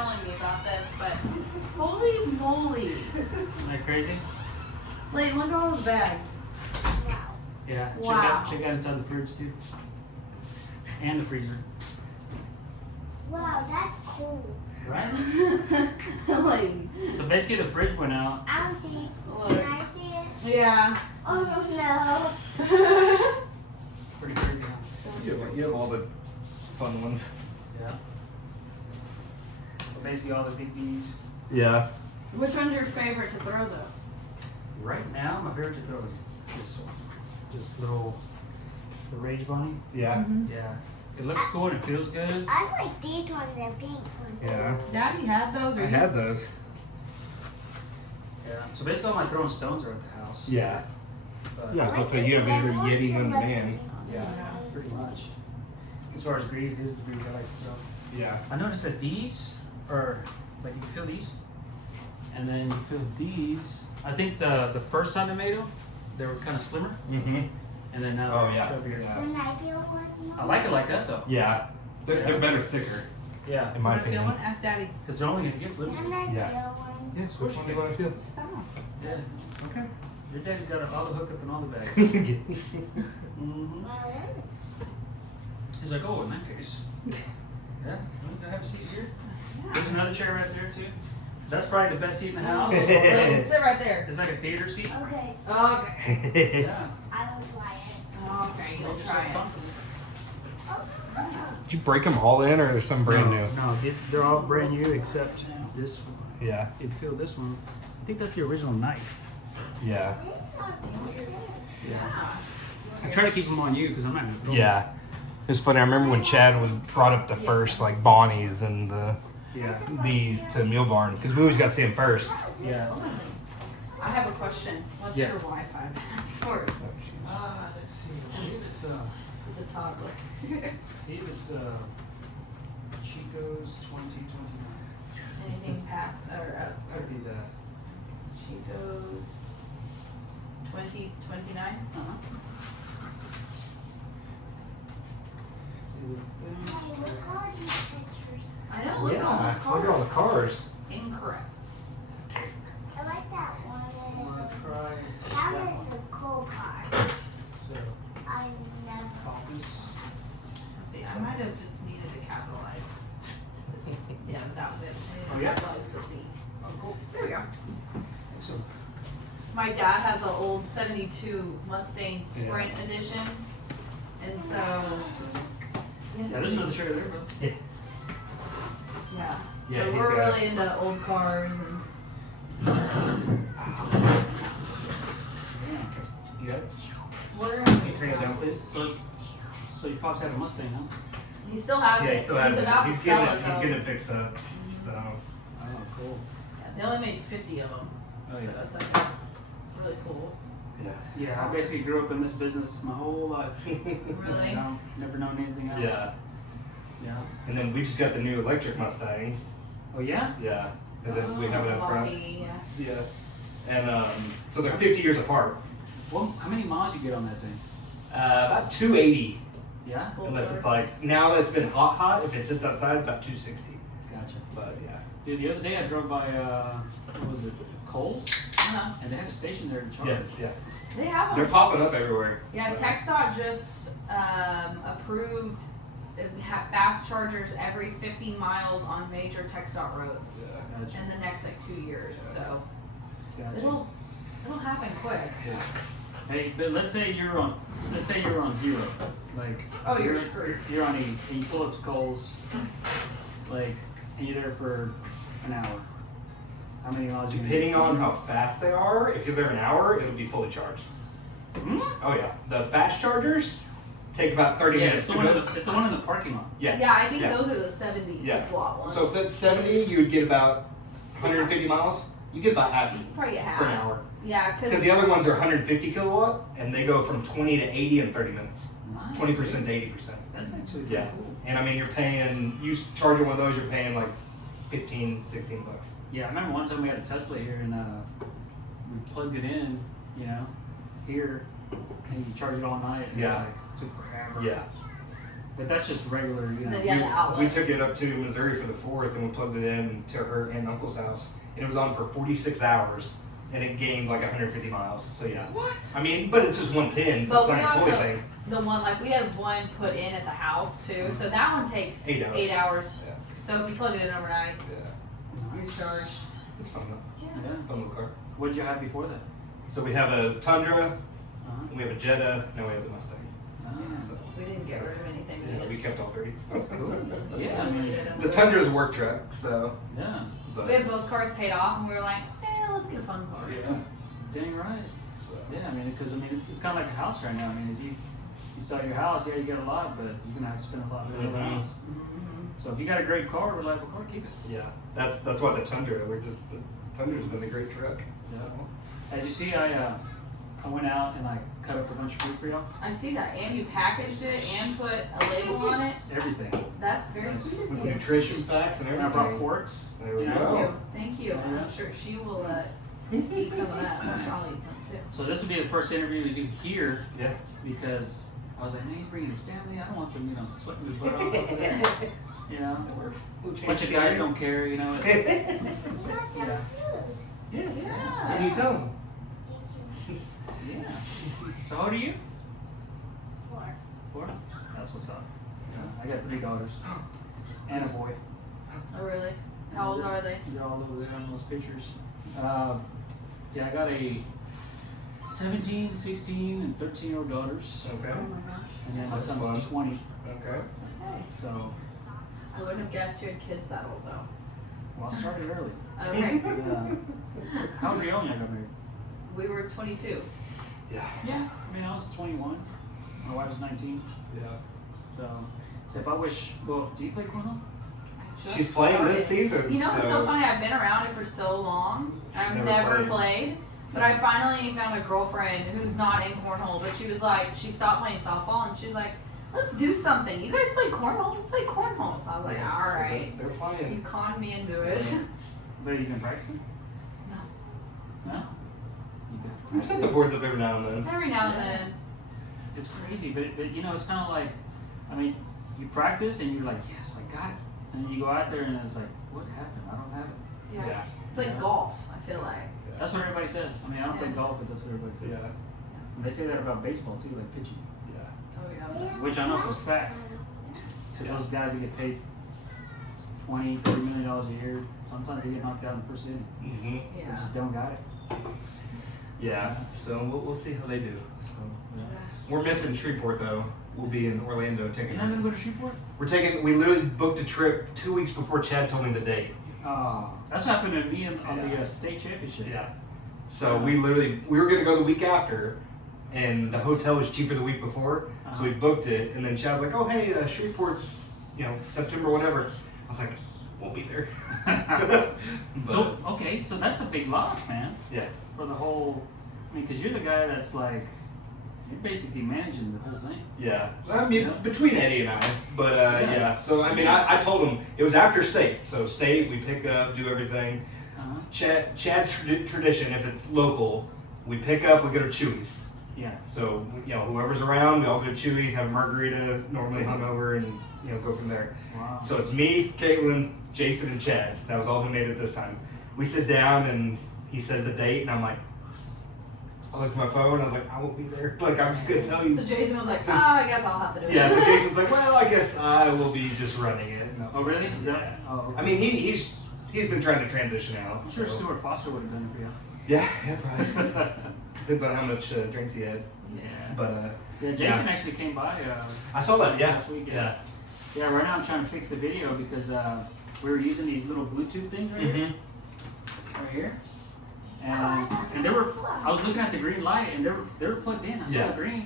telling me about this, but holy moly. Isn't that crazy? Leighton, look at all those bags. Wow. Yeah. Wow. Check out inside the fridge too. And the freezer. Wow, that's cool. Right? Leighton. So basically the fridge went out. I don't see it. Look. Can I see it? Yeah. Oh no. Pretty crazy, huh? You have all the fun ones. Yeah. So basically all the big bees. Yeah. Which one's your favorite to throw though? Right now, my favorite to throw is this one. This little, the Rage Bunny. Yeah. Mm-hmm. Yeah. It looks cool and it feels good. I like these ones, the pink ones. Yeah. Daddy had those, or I you had those. Yeah. So basically all my throwing stones are at the house. Yeah. But Yeah, that's what you have either Yeti or the man. Yeah, pretty much. As far as grease, these are the grease I like to throw. Yeah. I noticed that these are, like you can feel these, and then you feel these. I think the first time I made them, they were kind of slimmer, Mm-hmm. and then now Oh they're yeah. chubbier. Yeah. Can I feel one? I like it like that though. Yeah. They're better thicker, Yeah, in my Want to feel opinion. one? Ask Daddy. because they're only gonna get little. Can I Yeah. feel one? Yes, which one do you want to feel? Stop. Yeah. Okay. Your daddy's got all the hookup and all the bags. Mm-hmm. Well, He's like, oh, in that case. Yeah, want to have a seat here? There's another chair right there too. That's probably the best seat in the house. Leighton, sit right there. It's like a theater seat. okay. Okay. Yeah. I will try it. Okay, you'll Make yourself try it. comfortable. Did you break them all in, or there's some brand new? No, they're all brand new except this one. Yeah. You can feel this one. I think that's the original knife. Yeah. These are decent. Yeah. I try to keep them on you because I'm not gonna throw Yeah. It's funny. I remember when Chad was brought up the first like Bonnie's and them. Yeah. these to Meal Barn because we always got to see them first. Yeah. I have a question. What's Yeah. your Wi-Fi password? Let's see. See if it's The toddler. Chico's 2029. Anything past or Could be that. Chico's 2029? Uh-huh. Hey, look at all these pictures. I know. Look at all those cars. Look at all the cars. Incorrect. I like that I want one. to try That was a cool car. So, I never. coffees. Let's see. I might have just needed to capitalize. Yeah, that was it. I needed Oh, to yeah? capitalize the C. Oh, cool. There we go. So, My dad has an old 72 Mustang Sprint edition. And so. Yes, yeah, there's another chair there, bro. Yeah. Yeah, So he's we're got really into old cars and You got it? we're Can you turn it down, please? So your pops have a Mustang, huh? he still has Yeah, it. he still has He's it. about He's to sell getting it it. though. He's getting it fixed up. So Oh, cool. Yeah, they only made 50 of them. Oh, So yeah. that's like really cool. yeah. Yeah, I basically grew up in this business my whole life. Really? No, never known anything else. Yeah. Yeah. And then we just got the new electric Mustang. Oh yeah? Yeah. And then we have it up front. Lucky, yeah. Yeah. And so they're 50 years apart. Well, how many miles you get on that thing? About 280. Yeah. Full Unless it's charge. like now that it's been hot, if it sits outside, about 260. Gotcha. But yeah. Dude, the other day I drove by what was it? Kohl's, Uh-huh. and they had a station there to charge. Yeah. Yeah. They have They're them. popping up everywhere. Yeah, So, TxDOT just approved fast chargers every 50 miles on major TxDOT roads Yeah. Gotcha. in the next like 2 years. Yeah. So Gotcha. it'll happen quick. Yeah. Hey, but let's say you're on zero, like. Oh, you're screwed. You're on E, and you pull up to Kohl's, like, and you're there for an hour. How many miles? you Depending on how fast they are, if you're there an hour, it'll be fully charged. Hmm? Oh yeah. The fast chargers take about 30 Yeah, minutes it's to the, one go. in the, it's the one in the parking lot. Yeah. Yeah, I think Yeah. those are the 70 Yeah. watt ones. So if that's 70, you would get about 150 miles. You get about half you could probably get half. for an hour. Yeah, Because the other ones are 150 kilowatt, and they go from 20 to 80 in 30 minutes. Nice. 20% to 80%. That's actually pretty Yeah. cool. And I mean, you're paying, charging one of those, you're paying like 15, 16 bucks. Yeah, I remember one time we had a Tesla here, and we plugged it in, you know, here, and you charge it all night. And Yeah. It like, took forever. Yeah. But that's just regular, you know. The outlet. We took it up to Missouri for the 4th, and we plugged it in to her aunt and uncle's house, and it was on for 46 hours, and it gained like 150 miles. So yeah. What? I mean, but it's just 110, so But it's we not a fully also, thing. the one, like, we had one put in at the house too, so that one takes 8 hours. 8 hours. Yeah. So if you plug it in overnight, Yeah. you're charged. It's fun though. Yeah. Fun little car. What did you have before that? So we have a Tundra, Uh-huh. and we have a Jetta, now we have the Mustang. Ah. So, We didn't get rid of anything. yeah, we just- kept all 3. Cool. Yeah, I mean, The Tundra's a work truck, so. yeah. But, We had both cars paid off, and we were like, let's get a fun car. yeah. Dang right. So. Yeah, I mean, because I mean, it's kind of like a house right now. I mean, if you sell your house, yeah, you get a lot, but you're gonna have to spend a lot for the Mhm. house. Mm-hmm. So if you got a great car, reliable car, keep it. Yeah, that's why the Tundra. The Tundra's been a great truck. So. As you see, I went out and I cut up a bunch of fruit for y'all. I see that, and you packaged it and put a label on it. Everything. That's very sweet of With you. nutrition facts and And everything. I brought forks. There we you know. go. Thank you. Yeah. I'm sure she will eat some of that. I'll eat some too. So this will be the first interview we do here Yeah. because I was like, man, he's bringing his family. I don't want them, you know, sweating his butt off over there. You know, That works. We'll change bunch of the guys scenery. don't care, you know. You got some Yeah. food. Yes. Yeah. What do you tell them? Thank you. Yeah. So how old are you? 4. 4? That's what's up. I got 3 daughters and a boy. Oh, really? How old are they? They're all over there on those pictures. Yeah, I got a 17, 16, and 13-year-old daughters, Okay. Oh my gosh. and then my That's son's fun. 20. Okay. Hey. So, I wouldn't have guessed you had kids that old though. well, I started early. Okay. How old were you when I got married? We were 22. Yeah. Yeah, I mean, I was 21. My wife was 19. Yeah. So if I wish, well, do you play cornhole? Just She's playing this started. season. You know, it's so so- funny. I've been around it for so long. I've Never never played. played. But I finally found a girlfriend who's not in cornhole, but she was like, she stopped playing softball and she was like, let's do something. You guys play cornhole? Let's play cornhole. So I was like, Yeah, all so right. They're You playing. conned me into it. But you been practicing? No. No? We've set the boards up every now and then. Every now and then. It's crazy, but you know, it's kind of like, I mean, you practice and you're like, yes, I got it. And then you go out there and it's like, what happened? I don't have it. Yeah. Yeah. It's like golf, I feel like. That's what everybody says. I mean, I don't play Yeah. golf, but that's what everybody says. Yeah. And they say that about baseball too, like pitching. Yeah. Oh, yeah. Which I know for a fact. Because those guys that get paid $20, $30 million a year, sometimes they get knocked out in the first inning. Mm-hmm. They Yeah. just don't got it. Yeah. So we'll see how they do. So. Yeah. We're missing Shreveport though. We'll be in Orlando taking. You're not gonna go to Shreveport? We literally booked a trip 2 weeks before Chad told me the date. That's what happened to me on the state championship. So we were gonna go the week after, and the hotel was cheaper the week before, so we booked it. And then Chad's like, "Oh hey, Shreveport's September whatever." I was like, "Won't be there." So okay, so that's a big loss, man. Yeah. For the whole, I mean, because you're the guy that's like, you're basically managing the whole thing. Yeah. I mean, Yeah. between Eddie and I, but yeah. So I mean, I told him it was after state. So state, we pick up, do everything. Chad's tradition, if it's local, we pick up, we go to Chewy's. Yeah. So whoever's around, we all go to Chewy's, have a margarita, normally hungover, and go from there. Wow. So it's me, Caitlin, Jason, and Chad. That was all who made it this time. We sit down and he says the date, and I'm like, I looked at my phone, I was like, I won't be there. Like, I'm just gonna tell you. So Jason was like, I guess I'll have to do it. Yeah, so Jason's like, well, I guess I will be just running it. No. Oh really? Is that? Oh. Okay. I mean, he's been trying to transition out. I'm sure so. Stuart Foster would have done it for you. Yeah, probably. Depends on how much drinks he had. Yeah. But Yeah, Jason actually came by. I saw that. Yeah. Last week, Yeah. Yeah, right now I'm trying to fix the video because we were using these little Bluetooth things right here. Mm-hmm. Right here. And I was looking at the green light and they were plugged in. I saw the green.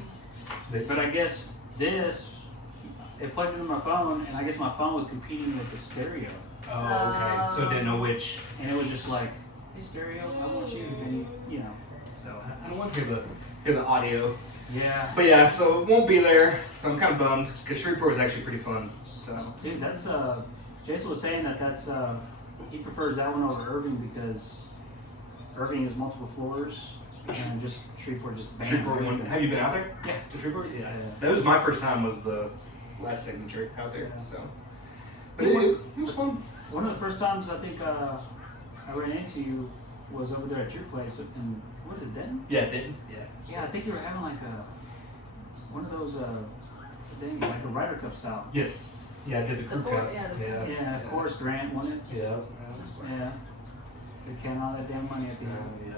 But I guess it plugged into my phone and I guess my phone was competing with the stereo. Oh, okay. So it didn't know which. And it was just like, hey stereo, I want you. And So I don't want to hear the audio. Yeah. But yeah, so it won't be there. So I'm kind of bummed because Shreveport was actually pretty fun. So Dude, that's Jason was saying that's he prefers that one over Irving because Irving has multiple floors and just Shreveport just bam. Shreveport one. Have you been out there? Yeah. To Shreveport? Yeah. Yeah. That was my first time. Was the last signature out there. Yeah. So, but it was fun. One of the first times I think I ran into you was over there at your place in what is it, Denton? Yeah, it did. Yeah. Yeah, I think you were having like one of those thing like a Ryder Cup style. Yes. Yeah, I did the crew cup. Yeah, Yeah, of course, Grant won it. Yeah. Yeah. They count all that damn money at the end. Yeah.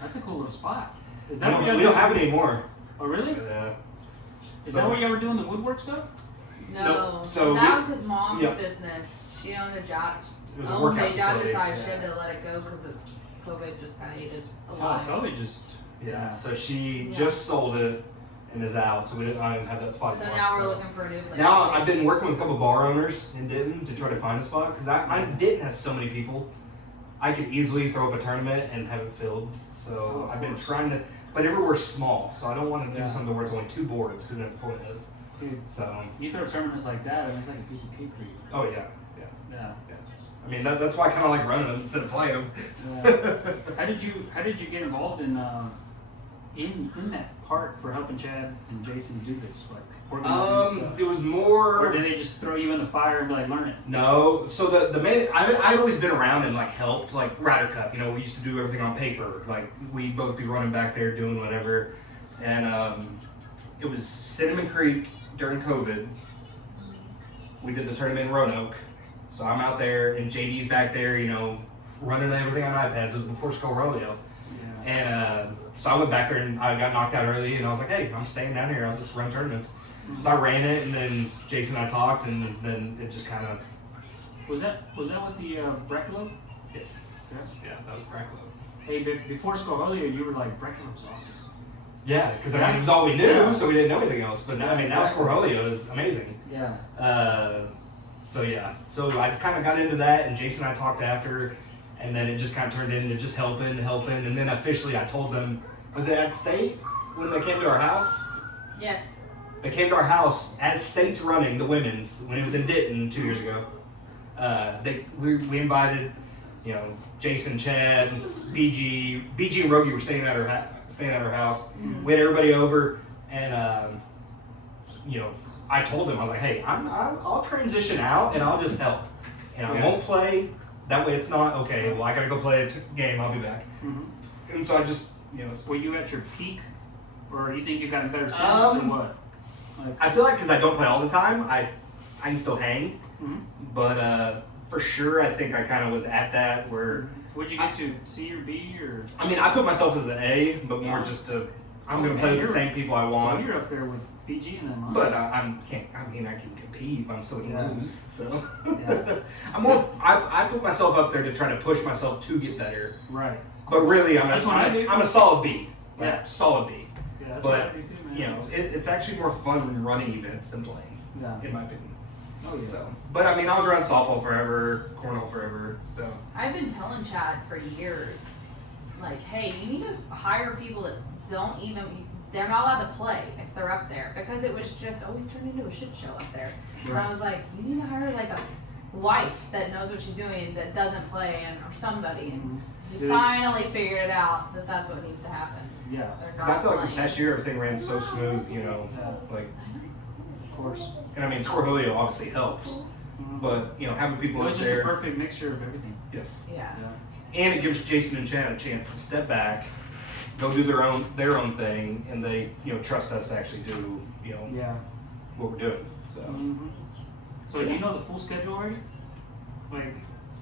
That's a cool little spot. Is We that where don't, you we don't have it anymore. Oh really? Yeah. Is So- that where you were doing the woodwork stuff? No, So that we- was his mom's yeah. business. She owned a job. It was a Owned workout a job facility. side. She Yeah. had to let it go because of COVID. Just kind of ate it Oh, alive. COVID just. Yeah. So she Yeah. just sold it and is out, so we didn't even have that spot So anymore. now we're looking for a new place. Now I've been working with a couple bar owners in Denton to try to find a spot because I Denton has so many people. I could easily throw up a tournament and have it filled. So I've been trying to, but everywhere's small, so I don't want to Yeah. do something where it's only 2 boards because that's pointless. Dude, So you throw tournaments like that, and it's like a piece of cake for you. oh yeah, yeah. Yeah. I mean that's why I kind of like running them instead of playing them. Yeah. How did you get involved in that part for helping Chad and Jason do this, like organizing stuff? It was more. Or did they just throw you in the fire and be like, learn it? No, so the main I've always been around and like helped like Ryder Cup. You know, we used to do everything on paper. Like we'd both be running back there doing whatever, and it was Cinnamon Creek during COVID. We did the tournament in Roanoke, so I'm out there and JD's back there. You know, running everything on iPads. It was before Cornhole. Yeah. And so I went back there and I got knocked out early, and I was like, hey, I'm staying down here. I'll just run tournaments. So I ran it, and then Jason and I talked, and then it just kind of. Was that with the Brackalow? Yes. Yeah. Yeah, that was Bracklow. Hey, before Scoholio, you were like, Brackalow was awesome. Yeah, because I mean, it was all we knew, Yeah. so we didn't know anything else. But now, I mean, now Exactly. Cornholio is amazing. Yeah. So yeah, so I kind of got into that, and Jason and I talked after, and then it just kind of turned into just helping, and then officially I told them, was it at State when they came to our house? Yes. They came to our house as State's running the women's when it was in Denton 2 years ago. We invited, you know, Jason, Chad, BG and Rogie were staying at our house. Mm-hmm. We had everybody over, and you know, I told them, I was like, hey, I'll transition out and I'll just help, and I Yeah. won't play. That way, it's not okay. Well, I gotta go play a game. I'll be back. Mm-hmm. And so I just, you know, Were you at your peak, or do you think you've gotten better since, Um, or what? Like, I feel like because I don't play all the time, I can still hang. mhm. But for sure, I think I kind of was at that where, What'd you get to, C or B, or? I mean, I put myself as an A, but more Yeah. just to, I'm going to play with the same people I So want. you're up there with BG and them, huh? But I can compete, but I'm still going to Yeah. lose. So Yeah. I put myself up there to try to push myself to get better. Right. But really, That's what I do. I'm a solid B. Like, Yeah. solid B. Yeah, that's But, what I do too, man. You know, it's actually more fun running events than playing, Yeah. in my opinion. Oh yeah. So, but I mean, I was around softball forever, cornhole forever. So. I've been telling Chad for years, like, hey, you need to hire people that don't even, they're not allowed to play if they're up there, because it was just always turned into a shit show up there. And I was like, you need to hire like a wife that knows what she's doing, that doesn't play, and or somebody. And we Dude. finally figured it out that that's what needs to happen. Yeah. They're 'Cause not I feel like this playing. past year everything ran so smooth, you know, Yeah. like, Of course. and I mean, Cornholio obviously helps, Mhm. but you know, having people It up was just a there, perfect mixture of everything. yes, Yeah. Yeah. and it gives Jason and Chad a chance to step back, go do their own thing, and they, you know, trust us to actually do, you know, Yeah. what we're doing. So, Mm-hmm. So do you know the full schedule already? Like,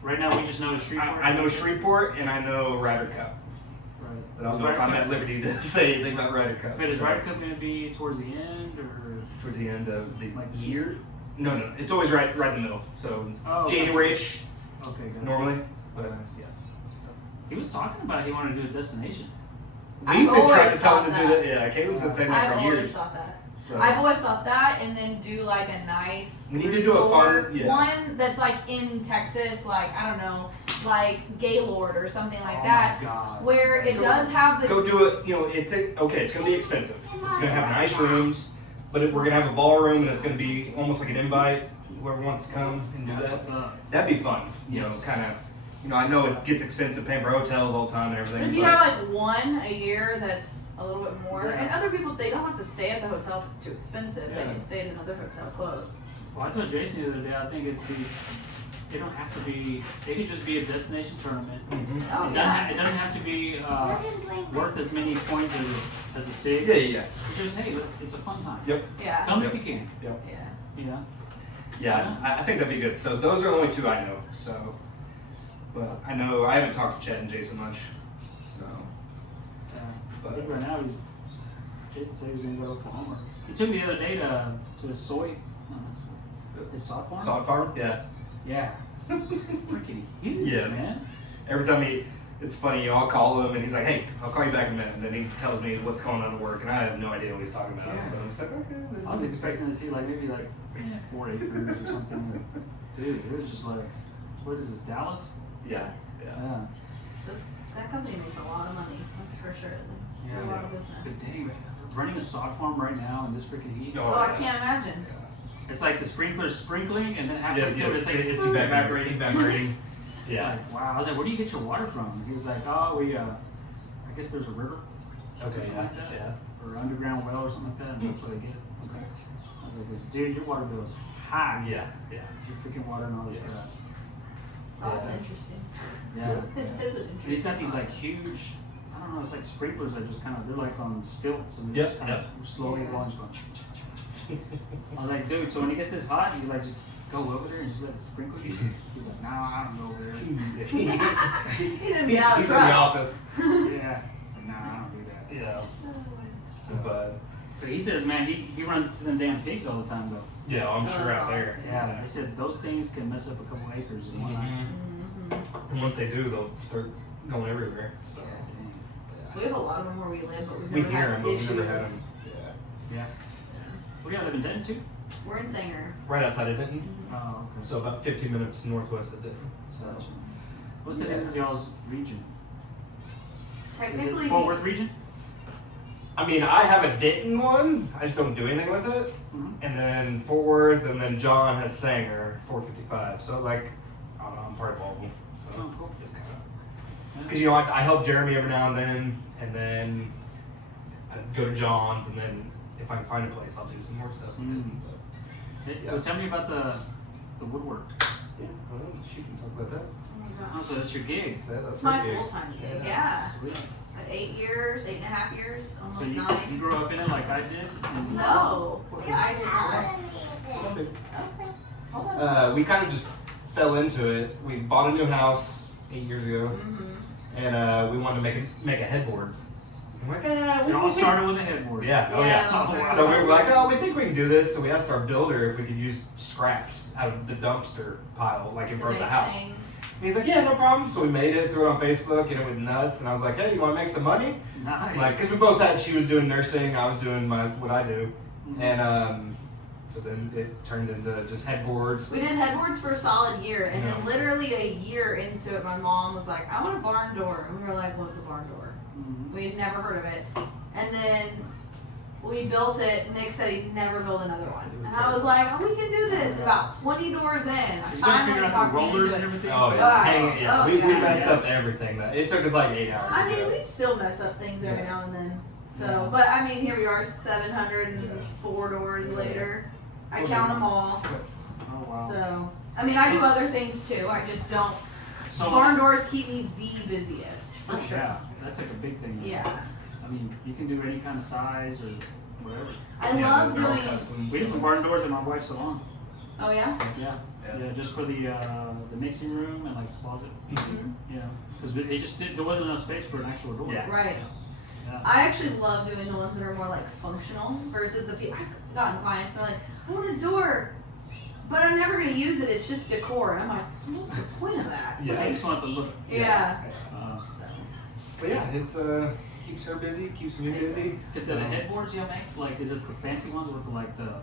right now we just know Shreveport. I know Shreveport and I know Ryder Cup, Right. but I don't know if I'm at liberty to say anything about Ryder Cup. But is so. Ryder Cup going to be towards the end, or? Towards the end of the Like year? No, it's always right in the middle. So Oh, okay. January-ish Okay, good. normally, but Okay. yeah. He was talking about he wanted to do a destination. I've We've been trying always to tell him to thought do that. that. Yeah, Caitlin's been saying that I've for always years. thought that. So. I've always thought that, and then do like a nice We need to do a fun- resort yeah. one that's like in Texas, like I don't know, like Gaylord or something like Oh that, my God. where it Go- does have the Go do it. You know, it's gonna be expensive. It's gonna have nice rooms, but we're gonna have a ballroom, and it's gonna be almost like an invite. Whoever wants to come and do That's that. what's up. That'd be fun. You Yes. know, kind of you know, I know it gets expensive paying for hotels all the time and But everything. if you have like one a year that's a little bit more, Yeah. and other people, they don't have to stay at the hotel if it's too expensive. They Yeah. can stay at another hotel close. Well, I told Jason the other day, I think it don't have to be, it could just be a destination tournament. Mhm. Oh, It yeah. doesn't have to be worth as many points as a SIG. Yeah. It's just, hey, it's a fun time. Yep. Yeah. Come if you can. Yeah. You know? Yeah, I think that'd be good. So those are the only two I know. So, but I know I haven't talked to Chet and Jason much. So, I think right now Jason said he was gonna go to Oklahoma. He took me the other day to his his sod farm. Sod farm. Yeah. Yeah. Freaking huge, Yes. man. Every time it's funny. I'll call him and he's like, "Hey, I'll call you back in a minute." And then he tells me what's going on at work, and I have no idea what he's talking about. Yeah. But I'm just like, okay. I was expecting to see like maybe like 4 acres or something. Dude, it was just like, what is this, Dallas? Yeah. Yeah. That company makes a lot of money. That's for sure. It's a lot of But business. dang, running a sod farm right now in this freaking heat. Oh, I can't imagine. It's like the sprinkler's sprinkling and then halfway Yes, through yes. it's like It's evaporating. It's Yeah. like, wow. I was like, where do you get your water from? And he was like, oh, I guess there's a river. Okay. Something like that. Yeah. Or underground well or something like that, and that's what they get. Okay. I was like, dude, your water bill's high. Yeah. Your freaking water and all this crap. Sod's Yeah. interesting. Yeah. It is interesting. He's got these like huge, I don't know, it's like sprinklers that just kind of, they're like on stilts and they Yep, just kind of slowly Yeah. launch going. I was like, dude, so when it gets this hot, you like just go over there and just let it sprinkle you? He's like, no, I don't go over there. He didn't be out of He's in the truck. office. Yeah, no, I don't do that. Yeah. So, But but he says, man, he runs into them damn pigs all the time though. yeah, I'm Oh, sure that's out there. Yeah, they said those things can mess up a couple acres in one night. Mhm. And once they do, they'll start going everywhere. So, Yeah. We have a lot of them where we live, but we we've never hear had them, but we issues. never had them. Yeah. Where y'all live in Denton too? We're in Sanger. Right outside of Denton. Oh, okay. So about 15 minutes northwest of Denton. So Gotcha. What's the name of y'all's region? Is Technically, it Fort Worth region? I mean, I have a Denton one. I just don't do anything with it. Mhm. And then Fort Worth, and then John has Sanger, 455. So like, I don't know, I'm part of all of them. So Oh, cool. just kind of, because you know, I help Jeremy every now and then I go to John's, and then if I can find a place, I'll do some more stuff. Mm. Hey, Yeah. well, tell me about the woodwork. Yeah, well, she can talk about that. oh my Oh, gosh. so that's your gig. That's It's my her gig. full-time gig, yeah. Sweet. At 8.5 years, So almost you 9. grew up in it like I did? And- No, yeah, I did not. Okay, hold on. We kind of just fell into it. We bought a new house 8 years ago, Mm-hmm. and we wanted to make a headboard. I'm like, It all started with a headboard. Yeah, oh Yeah, yeah. it all started So with we were a like, headboard. oh, we think we can do this. So we asked our builder if we could use scraps out of the dumpster pile, like in front of the house. And he's like, yeah, no problem. So we made it, threw it on Facebook, and it went nuts. And I was like, hey, you want to make some money? Nice. Like, because we both had, she was doing nursing, I was doing what I do. Mhm. And so then it turned into just headboards. We did headboards for a solid year, and Yeah. then literally a year into it, my mom was like, I want a barn door. And we were like, what's a barn door? Mhm. We had never heard of it. And then we built it. Nick said he'd never build another one. It was And I was like, oh, we can do this. About 20 doors in, I You gotta finally figure out talked the me into rollers and it. everything. Oh, yeah. Yeah. Hang, yeah. Oh, we yeah. messed up everything. It took us like 8 hours. I to mean, do we it. still mess up things every Yeah. now and then. So, Yeah. but I mean, here we are, 704 doors Yeah. later. I Okay. count them all. Oh, wow. So, I mean, I do other things too. I just don't. So, Barn doors keep me the busiest. For sure. yeah, that's like a big thing. Yeah. I mean, you can do any kind of size or whatever. I Yeah, love they're all doing. custom, We did so- some barn doors in my wife's salon. Oh, yeah? Yeah. Yeah. Yeah, just for the mixing room and like closet. Mhm. You know, because it just there wasn't enough space for an actual door. Yeah. Right. Yeah. I actually love doing the ones that are more like functional versus the people. I've gotten clients that are like, I want a door, but I'm never going to use it. It's just decor. And I'm like, what's the point of that? Yeah. I Like, just want the look. yeah. Uh, So, But yeah, it's keeps her busy, keeps me busy. is it the headboards you make? Like, is it the fancy ones with like the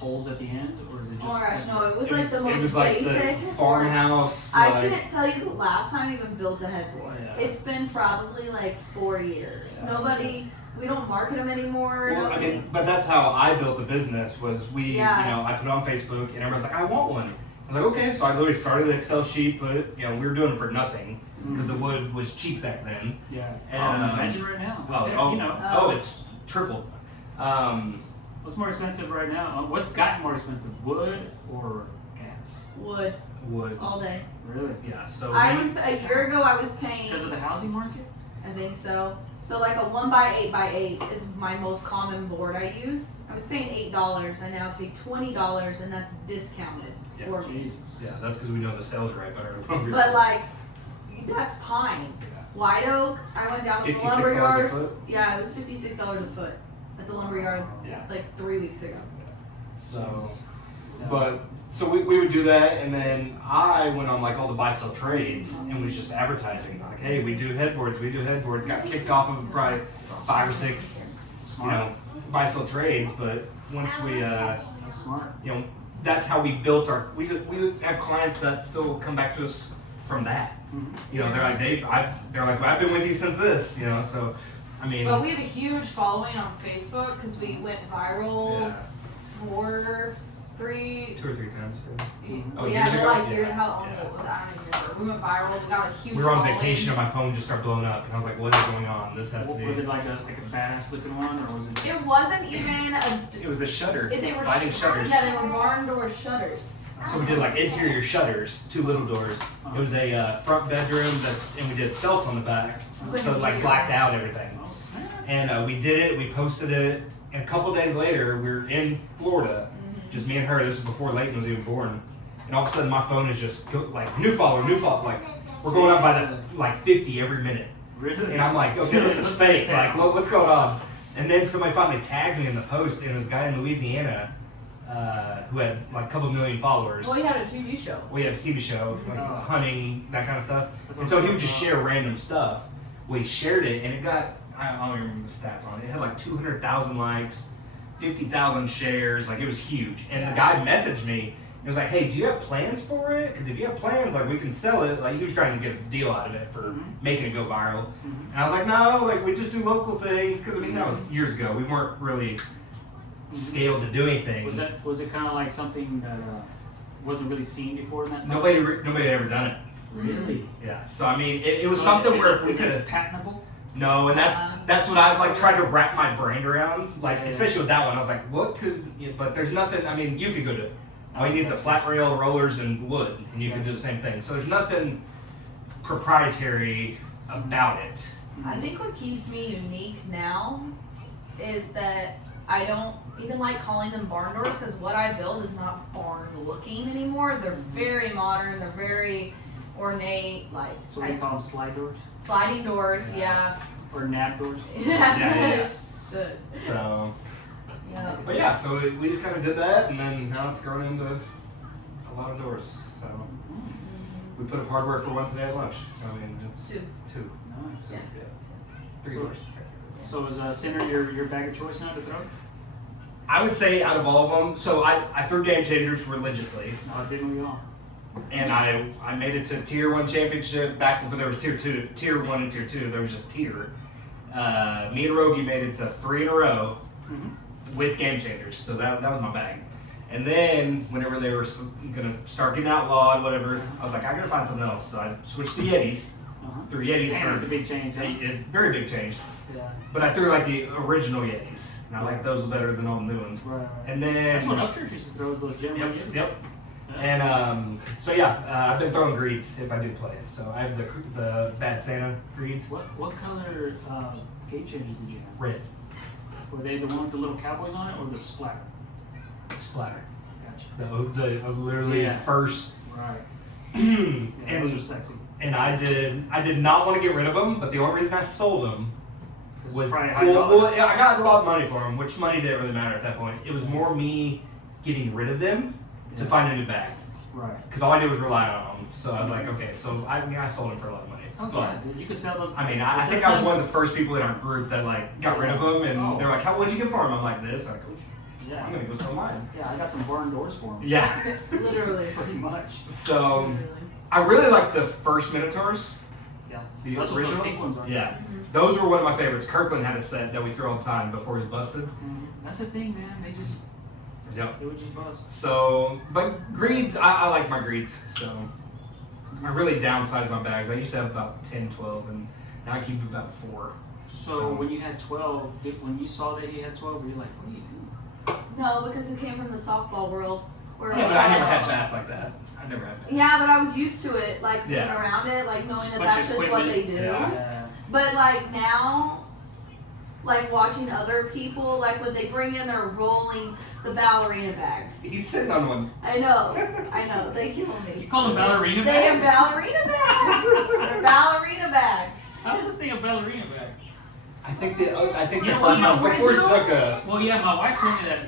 poles at the end, or is it just? oh my gosh, no, it was It like the it most was like basic. the farmhouse. I like, couldn't tell you the last time I even built a headboard. Yeah. It's been probably like 4 years. Yeah. Nobody, we don't market them anymore. Well, I Nobody- mean, but that's how I built the business. Was we, Yeah. you know, I put it on Facebook, and everyone's like, I want one. was like, okay. So I literally started an Excel sheet, put it, we were doing it for nothing because the wood was cheap back then. Yeah. And, imagine right now. It's triple. What's more expensive right now? What's gotten more expensive, wood or gas? Wood Wood. all day. Really? Yeah. So I was a year ago. I was paying. Because of the housing market? I think so. So like a 1x8x8 is my most common board I use. I was paying $8. I now pay $20, and that's discounted for me. Jesus. Yeah, that's because we know the sales right better. But like, that's pine. White oak. I went down to the lumber $56 a yards. foot? Yeah, it was $56 a foot at the lumber yard Yeah. like 3 weeks ago. So, but so we would do that, and then I went on like all the buy sell trades and was just advertising like, hey, we do headboards. Got kicked off of probably 5 or 6, Smart. buy sell trades. But once we, That's smart. that's how we built our. We have clients that still come back to us from that. Mm-hmm. They're like, well, I've been with you since this. So, I mean. But we have a huge following on Facebook because we went viral Yeah. 2 or 3 times. Oh, years yeah, but ago? like Yeah. years, how long ago was that? I don't even remember. We went viral. We got a huge We were on following. vacation and my phone just started blowing up, and I was like, "What is going on? This has to be." Was it like a badass looking one, or was it just... It wasn't even a. It was a shutter, They were sliding shutters. Yeah, they were barn door shutters. So we did like interior shutters, 2 little doors. It was a front bedroom, and we did felt on the back, It's so like it like a blacked out everything. Oh, snap. And we did it. We posted it, and a couple days later, we were in Florida, just me and her. This was before Leighton was even born. And all of a sudden, my phone is just like new follower. Like we're going up by like 50 every minute. Really? And I'm like, okay, this is fake. Like, what's going on? And then somebody finally tagged me in the post, and it was a guy in Louisiana who had like a couple million followers. Well, he had a TV show. We had a TV show, like hunting, that kind of stuff. And so he would just share random stuff. We shared it, and it got, I don't even remember the stats on it. It had like 200,000 likes, 50,000 shares. Like, it was huge. And the guy messaged me. He was like, hey, do you have plans for it? Because if you have plans, like, we can sell it. Like, he was trying to get a deal out of it for making it go viral. And I was like, no, like, we just do local things. Because, I mean, that was years ago. We weren't really scaled to do anything. Was it kind of like something that wasn't really seen before in that time? Nobody had ever done it. Really? Yeah. So, I mean, it was So something is where it- if we is could it have... patentable? No, and that's what I've like tried to wrap my brain around. Like, especially with that one, I was like, what could? But there's nothing. I mean, you could go to. All you need is a flat rail, rollers, and wood, and you can do the same thing. So there's nothing proprietary about it. I think what keeps me unique now is that I don't even like calling them barn doors because what I build is not barn looking anymore. They're very modern. They're very ornate. Like So we call them slide doors? sliding doors. Yeah. Or nab doors? Yeah. Should. So, Yeah. but yeah, so we just kind of did that, and then now it's grown into a lot of doors. So we put up hardware for one today at lunch. I mean, it's 2. 2. Nice. Yeah. 3 So- doors. So is center your bag of choice now to throw? I would say out of all of them, so I threw Game Changers religiously. No, didn't we all? And I made it to Tier 1 championship back before there was Tier 2. Tier 1 and Tier 2, there was just Tier. Me and Rogie made it to 3 in a row with Game Changers, so that was my bag. And then, whenever they were going to start getting outlawed, whatever, I was like, I got to find something else. So I switched to Yetis. Threw Yetis Damn, that's a for big change, huh? a very big change. Yeah. But I threw like the original Yetis. And I like those better than all the new ones. Right. And then... That's what Upchurch used to throw, those gym Yep, Yetis. yep. Yeah. And so yeah, I've been throwing greeds if I do play. So I have the Bad Santa greeds. What color game changers did you have? Red. Were they the one with the little cowboys on it, or the splatter? Splatter. Gotcha. The literally Yeah. first. Right. Yeah, and those are sexy. and I did not want to get rid of them, but the only reason I sold them It's was probably high well, dollar. I got a lot of money for them, which money didn't really matter at that point. It was more me getting rid of them to Yeah. find a new bag. Right. Because all I did was rely on them. So I was like, okay, so I sold them for a lot of money. Oh, But yeah, dude, you could sell those. I mean, I think I was one of the first people in our group that like got rid of them, and they're like, "What'd you get for them?" I'm like, "This." I'm like, I'm Yeah. gonna go sell mine. Yeah, I got some barn doors for them. Yeah. Literally. Pretty much. So Literally. I really like the first Minotaurs. Yeah. The Those are those originals? pink ones, aren't Yeah. Those were one of my favorites. Kirkland had a set that we throw all the time before he was busted. they? That's the thing, man. Yep. It would just bust. So, but greeds, I like my greeds. So, I really downsized my bags. I used to have about 10, 12, and now I keep about 4. So when you had 12, when you saw that he had 12, were you like, what are you doing? No, because it came from the softball world. Where Yeah, but I never had bats like that. I never had bats. Yeah, but I was used to it, like being Yeah. around it, like knowing that Bunch that's of just what they equipment. do. Yeah. But like now, like watching other people, like when they bring in, they're rolling the ballerina bags. He's sitting on one. I know, they kill me. You call them ballerina They have bags? ballerina bags. They're ballerina bags. How does this thing a ballerina bag? I think the Yeah, first well, time before original- Zucca. Well, yeah, my wife told me that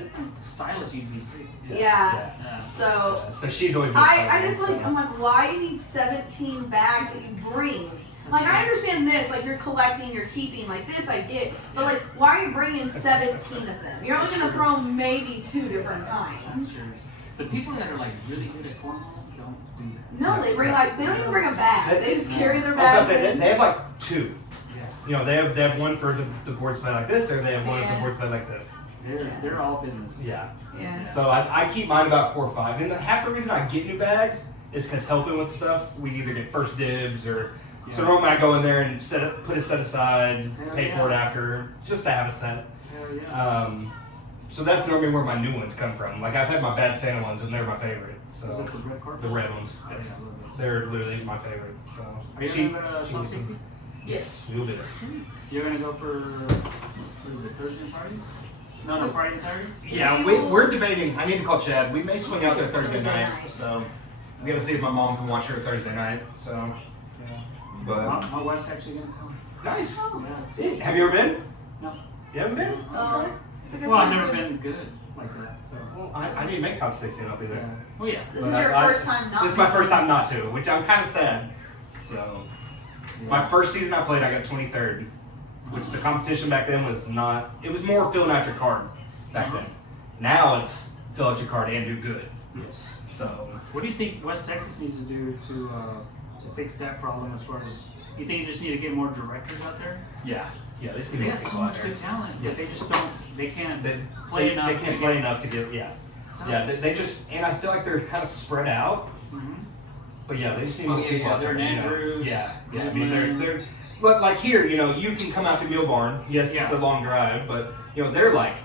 stylists use these too. Yeah. Yeah. So So she's always been I just excited, like, so. I'm like, why do you need 17 bags that you bring? Like, I understand this, like you're collecting, you're keeping, like this I get, but like, why are you bringing 17 of them? You're only gonna throw maybe 2 different That's kinds. true. The people that are like really good at cornhole don't do that. No, they bring like, they don't even bring a bag. They just carry their I was about bags to say, in. they have like 2. Yeah. You know, they have one for the board split like this, or they have one if the Yeah. board split like this. They're all business. Yeah. Yeah. So I keep mine about 4 or 5. And half the reason I get new bags is because helping with stuff, we either get first dibs or. So normally I go in there and put a set aside, Hell pay yeah. for it after, just to have a set. Hell yeah. So that's normally where my new ones come from. Like I've had my Bad Santa ones and they're my favorite. Is So it the red carpet? the red ones, Yeah, yes. I love it. They're literally my favorite. So Are you She- gonna go to she Top was- 60? Yes, we'll do it. You're gonna go for what is it, Thursday and Friday? No, Friday and Saturday? Yeah, we're debating. I need to call Chad. We may swing out there Thursday Thursday night. night. So we gotta see if my mom can watch her Thursday night. So, Yeah. but My wife's actually gonna come. nice. Yeah. Have you ever been? No. You haven't been? Oh, it's a good Well, I've time. never been good like that. So. Well, I need to make top 60 and I'll be Yeah. there. Well, yeah. This But is your I- first time not. This is my being- first time not to, which I'm kind of sad. So, my first season I played, I got 23rd, which the competition back then was not. It was more filling out your card back then. Now it's fill out your card and do good. Yes. So, What do you think West Texas needs to do to fix that problem as far as, you think you just need to get more directors out there? yeah, they just They need to got get so people out much there. good talent, but they Yes. just don't, they can't They, play enough. They can't play enough to get. Yeah, Yeah. They just, and I feel like they're kind of spread out. Mhm. But yeah, they just need Oh, more yeah, people yeah, out there. they're you know. Andrews, Yeah. I mean, Woodland. they're. But like here, you know, you can come out to Mule Barn. Yes, Yeah. it's a long drive, but you know they're like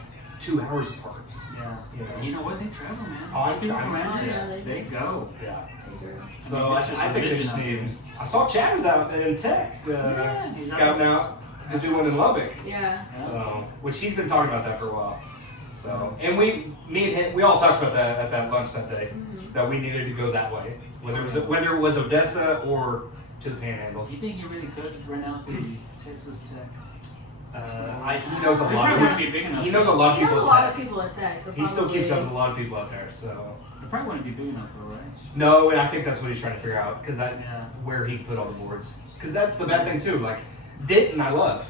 2 hours apart. Yeah. You know. You know what? They travel, man. Oh, Those people I- from Andrews, yeah, they they do. go. Yeah. They do. So I mean, that's just I a think they vision just out need. there. I saw Chad was out in Tech, Yeah, he's scouting out to do one in Lubbock. Yeah. So, which he's been talking about that for a while. So, and me and him, we all talked about that at that lunch that day, Mhm. that we needed to go that way, whether it was Odessa or to the Panhandle. You think he really could right now at the Texas Tech? He knows a It lot. probably Of, wouldn't be big enough. he knows a lot of He knows people. a at lot Tech. of people at Tech, so He still keeps up probably- with a lot of people out there. So, It probably wouldn't be big enough though, right? no, and I think that's what he's trying to figure out because that's Yeah. where he put all the boards. Because that's the bad thing too. Like Denton, I love.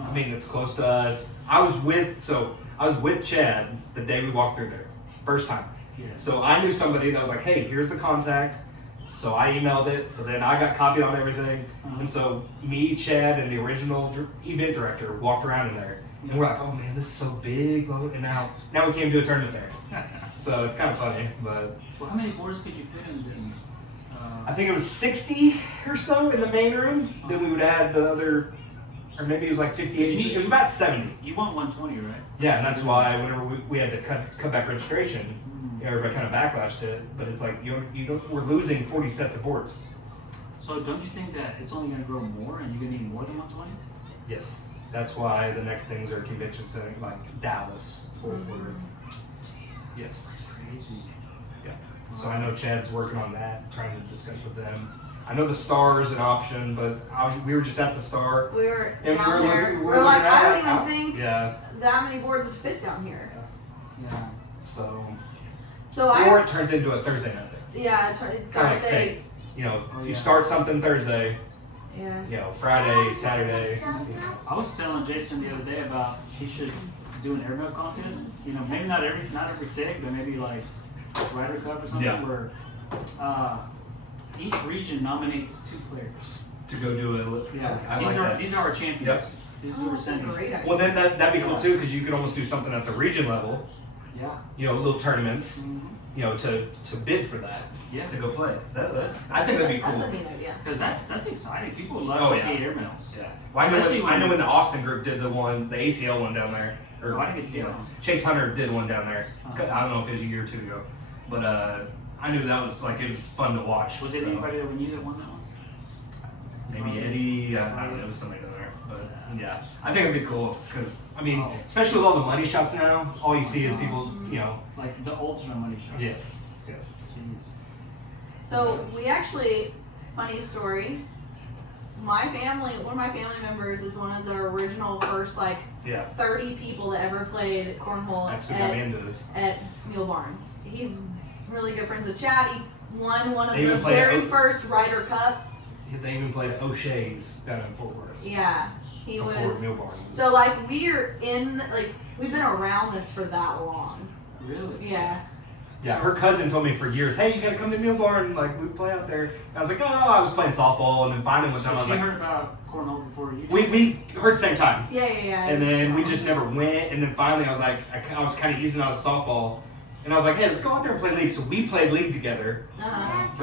I mean, it's close to us. I was with Chad the day we walked through there, first time. Yeah. So I knew somebody that was like, "Hey, here's the contact." So I emailed it. So then I got copied on everything. And so me, Chad, and the original event director walked around in there, and we're like, "Oh man, this is so big!" blah, blah," And now we came to a tournament there. So it's kind of funny, but Well, how many boards could you fit in Denton? I think it was 60 or so in the main room. Then we would add the other, or maybe it was like 58. It was about 70. You want 120, right? Yeah, and that's why whenever we had to cut back registration, you know, everybody kind of backlashed it. But it's like we're losing 40 sets of boards. So don't you think that it's only going to grow more and you're going to need more than 120? Yes, that's why the next things are convention center like Dallas, Fort Worth. Yes. Crazy. Yeah. So I know Chad's working on that, trying to discuss with them. I know the Star is an option, but we were just at the Star. We were And down there. looking- We're like, looking I at don't it. even think Yeah. that many boards would fit down here. Yeah. So Or I, it turns into a Thursday night thing. yeah, Kinda like Thursday. steak. You know, Oh, you yeah. start something Thursday, Yeah. you know, Friday, Saturday. I was telling Jason the other day about he should do an airmail contest. You know, maybe not every sig, but maybe like Ryder Cup or something Yeah. where each region nominates 2 players. To go do it. Yeah. I these like are that. these are our champions. Yep. This is Oh, who we're that's a sending. great idea. Well, then that'd be cool too, because you could almost do something at the region level, Yeah. you know, little tournaments, Mm-hmm. you know, to bid for that, Yeah. to go play. I think that'd be cool. That's a neat idea. Because that's exciting. People love Oh, to yeah. see airmails. Yeah. Well, Especially I know when the Austin group did the ACL one down there. Or, Oh, I didn't get to see you know, that. Chase Hunter did one down there. Uh-huh. I don't know if it was a year or two ago, but I knew that was like, it was fun to watch. Was it so. anybody that we knew that won that one? Maybe Eddie, I don't know, it was somebody down there. But yeah, I think it'd be cool because, I mean, Oh. especially with all the money shots now, all you see is people, you know. Like the ultimate money shot. Yes. Jeez. So we actually, funny story. One of my family members is one of the original first like Yeah. 30 people that ever played cornhole That's what got me into this. at Mule Barn. He's really good friends with Chad. He won one of They the even played very at first Ryder Cups. They even played at O'Shea's down in Fort Worth. Yeah, he Before was. Millbarn. So like we've been around this for that long. Really? Yeah. Yeah, her cousin told me for years, hey, you gotta come to Millbarn, like we play out there. And I was like, oh, I was playing softball, and then finally one time I So was she like, heard about cornhole before you did? we heard the same time. Yeah. And then we just never went. And then finally, I was like, I was kind of easing out of softball, and I was like, hey, let's go out there and play league. So we played league together Uh-huh.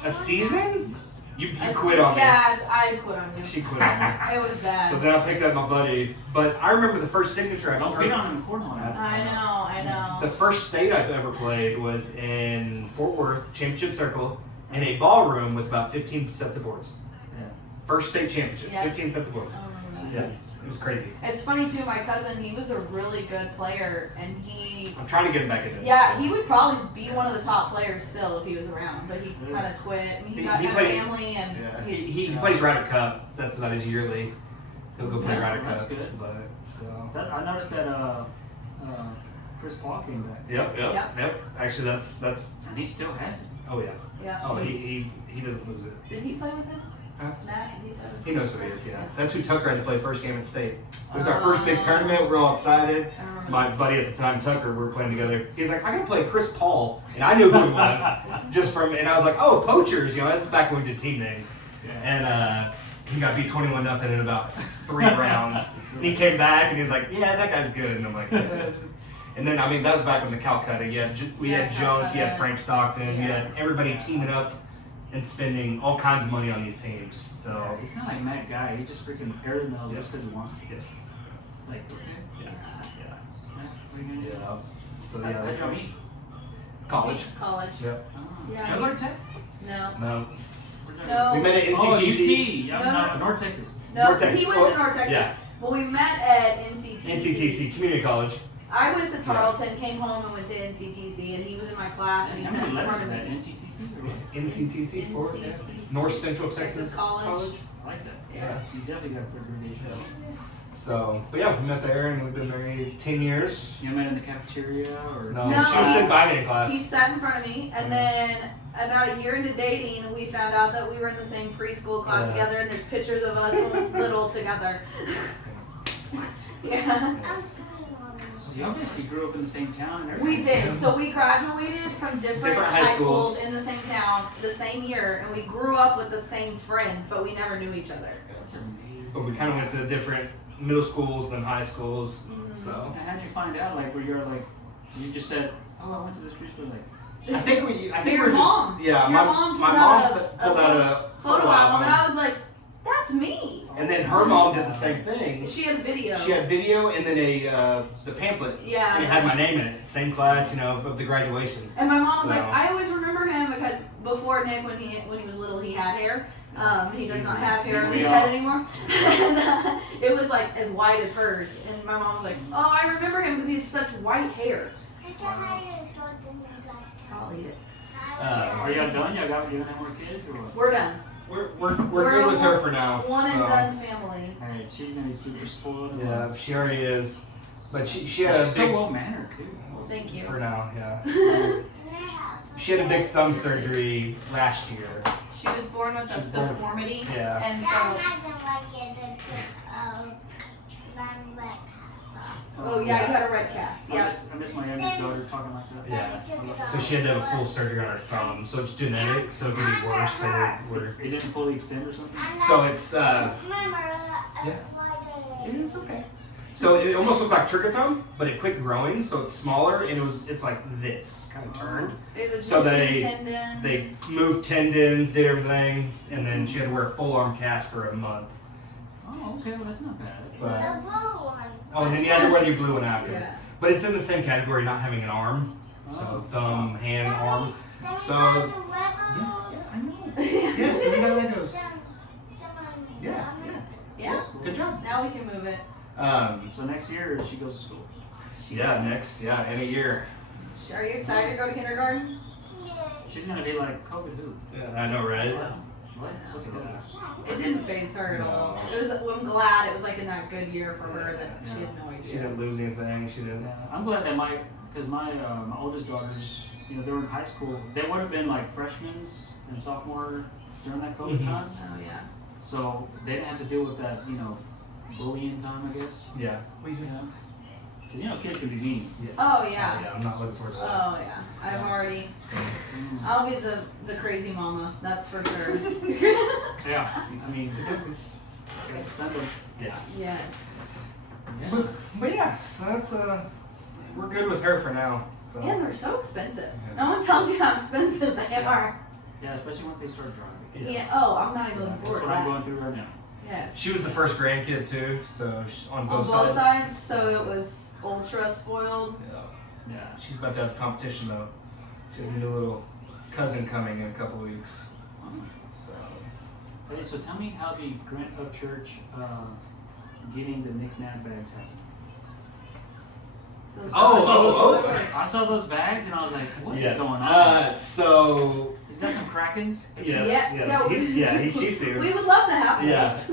for a season. You I quit see- on me. Yes, I quit on you. She quit on me. It was bad. So then I picked up my buddy. But I remember the first signature I Don't ever. beat on him in cornhole now. I know. The first state I've ever played was in Fort Worth Championship Circle in a ballroom with about 15 sets of boards. Yeah. First state championship, Yeah. 15 sets of boards. I remember that. Yeah, it was crazy. It's funny too. My cousin, he was a really good player, and I'm trying to get him back into it. yeah, he would probably be one of the top players still if he was around, but he Really? kind of quit. And he He got a played- family, and Yeah, he plays Ryder Cup. That's about his yearly. He'll go play Yeah, Ryder that's Cup. good. But so. I noticed that Chris Paul came back. Yep. Actually, that's. And he still has it. Oh yeah. yeah. Oh, he doesn't lose it. Did he play with him? Huh? Matt, did he play with He knows what it is. Yeah. That's who Tucker had to play first game at state. It was our Oh. first big tournament. We're all excited. I remember My buddy at the time, Tucker, we were playing together. He's like, I gotta play Chris Paul, and I knew who he was just from. And I was like, oh, poachers. You know, that's back when we did team names. Yeah. And he got beat 21-0 in about 3 rounds. And he came back and he was like, yeah, that guy's good. And I'm like, and then I mean that was back when the Calcutta. We had Junk, you had Frank Stockton, we had everybody teaming up and spending all kinds of money on these teams. So He's kind of like Matt Guy. He just freaking aerial Yes. just because he wants to. yes, Like, okay. yeah. What are you gonna do? Yeah. So How'd y'all meet? college. College. Yep. Oh. Yeah. Did y'all go to Tech? No. No. No. We met at Oh, NCTC. UT. Yeah, No. North Texas. No, North Texas. he went to North Texas. Yeah. Well, we met at NCTC. NCTC Community College. I went to Tarleton, came home and went to NCTC, and he was in my class, and he How sat many in letters front is of that? me. NTCC or what? NCTC for NCTC. North Central Texas College. I like that. Yeah. You definitely got a good abbreviation. So, but yeah, we met there and we've been married 10 years. You met in the cafeteria or? No, No. she was sitting by me in class. He sat in front of me, and then about a year into dating, we found out that we were in the same preschool class Yeah. together, and there's pictures of us when little together. What? Yeah. So y'all basically grew up in the same town and everything. We did. So we graduated from different Different high schools. in the same town the same year, and we grew up with the same friends, but we never knew each other. That's amazing. But we kind of went to different middle schools than high schools. Mhm. So And how'd you find out? Like, where you're like, you just said, "Oh, I went to this preschool." Like, I think Your we're mom. just yeah. Your my mom my pulled mom out pulled out a photo album, and I was like, "That's me." and then her mom did the same thing. She had video. She had video and then the pamphlet. Yeah. And it had my name in it. Same class, you know, of the graduation. And my mom was like, So- I always remember him because before Nick, when he was little, he had hair. He does not have hair on his head anymore. And it was like as white as hers. And my mom was like, oh, I remember him because he had such white hair. I'll eat it. are y'all done? You gonna have more kids or what? We're done. We're We're good with her one- for now. One and so. done family. Alright, she's gonna be super spoiled. Yeah, she already is. But she She's had a so big well mannered too. Thank you. for now, yeah. She had a big thumb surgery last year. She was born with a She's born- deformity. Yeah. And so, oh yeah, you had a red cast. Yeah. I miss my youngest daughter talking like that. Yeah. So she had to have a full surgery on her thumb. So it's genetic, so it could be worse. So we're It didn't fully extend or something? so it's Yeah. it's okay. So it almost looked like trigger thumb, but it quit growing, so it's smaller, and it's like this, kind of turned. It was So missing tendons. They moved tendons, did everything, and then she had to wear a full arm cast for a month. Oh, okay, well that's not bad. But, The blue one. oh, and then you had to wear your blue one after. Yeah. But it's in the same category, not having an arm. So thumb, hand, arm. So, I know. yeah, so we got Legos. Yeah, Yeah. good job. Now we can move it. So next year she goes to school. Yeah, next, in a year. Are you excited to go to kindergarten? She's gonna be like COVID who? Yeah, I know, right? What? What's it? It didn't phase her at all. It was. I'm glad it was like in that good year for her that she has no She idea. didn't lose anything. She didn't. I'm glad that my oldest daughters, you know, they were in high school. They would have been like freshmen and sophomore during that COVID Mhm. time. Oh yeah. So they didn't have to deal with that, you know, bullying time, I guess. Yeah. You know, 'cause, you know, kids can be mean. Yes. Oh yeah. Yeah, I'm not looking forward to that. Oh yeah. I've already. I'll be the crazy mama. That's for sure. Yeah. I mean, okay, send them. Yeah. Yes. But yeah, so that's we're good with her for now. So. And they're so expensive. No one tells you how expensive they are. Yeah, especially once they start driving. Yeah. Oh, I'm not even looking That's forward what to I'm that. going through right now. Yes. She was the first grandkid too, so on both On both sides. sides, so it was ultra spoiled. Yeah. Yeah. She's about to have competition though. She has a new little cousin coming in a couple weeks. So. Okay, so tell me how the Grant Up Church getting the Nick Knabe bags happened. I saw those bags and I was like, what is Yes. going on? So. He's got some Krakens. Yes. Yeah. She's here. We would love to have Yeah. this.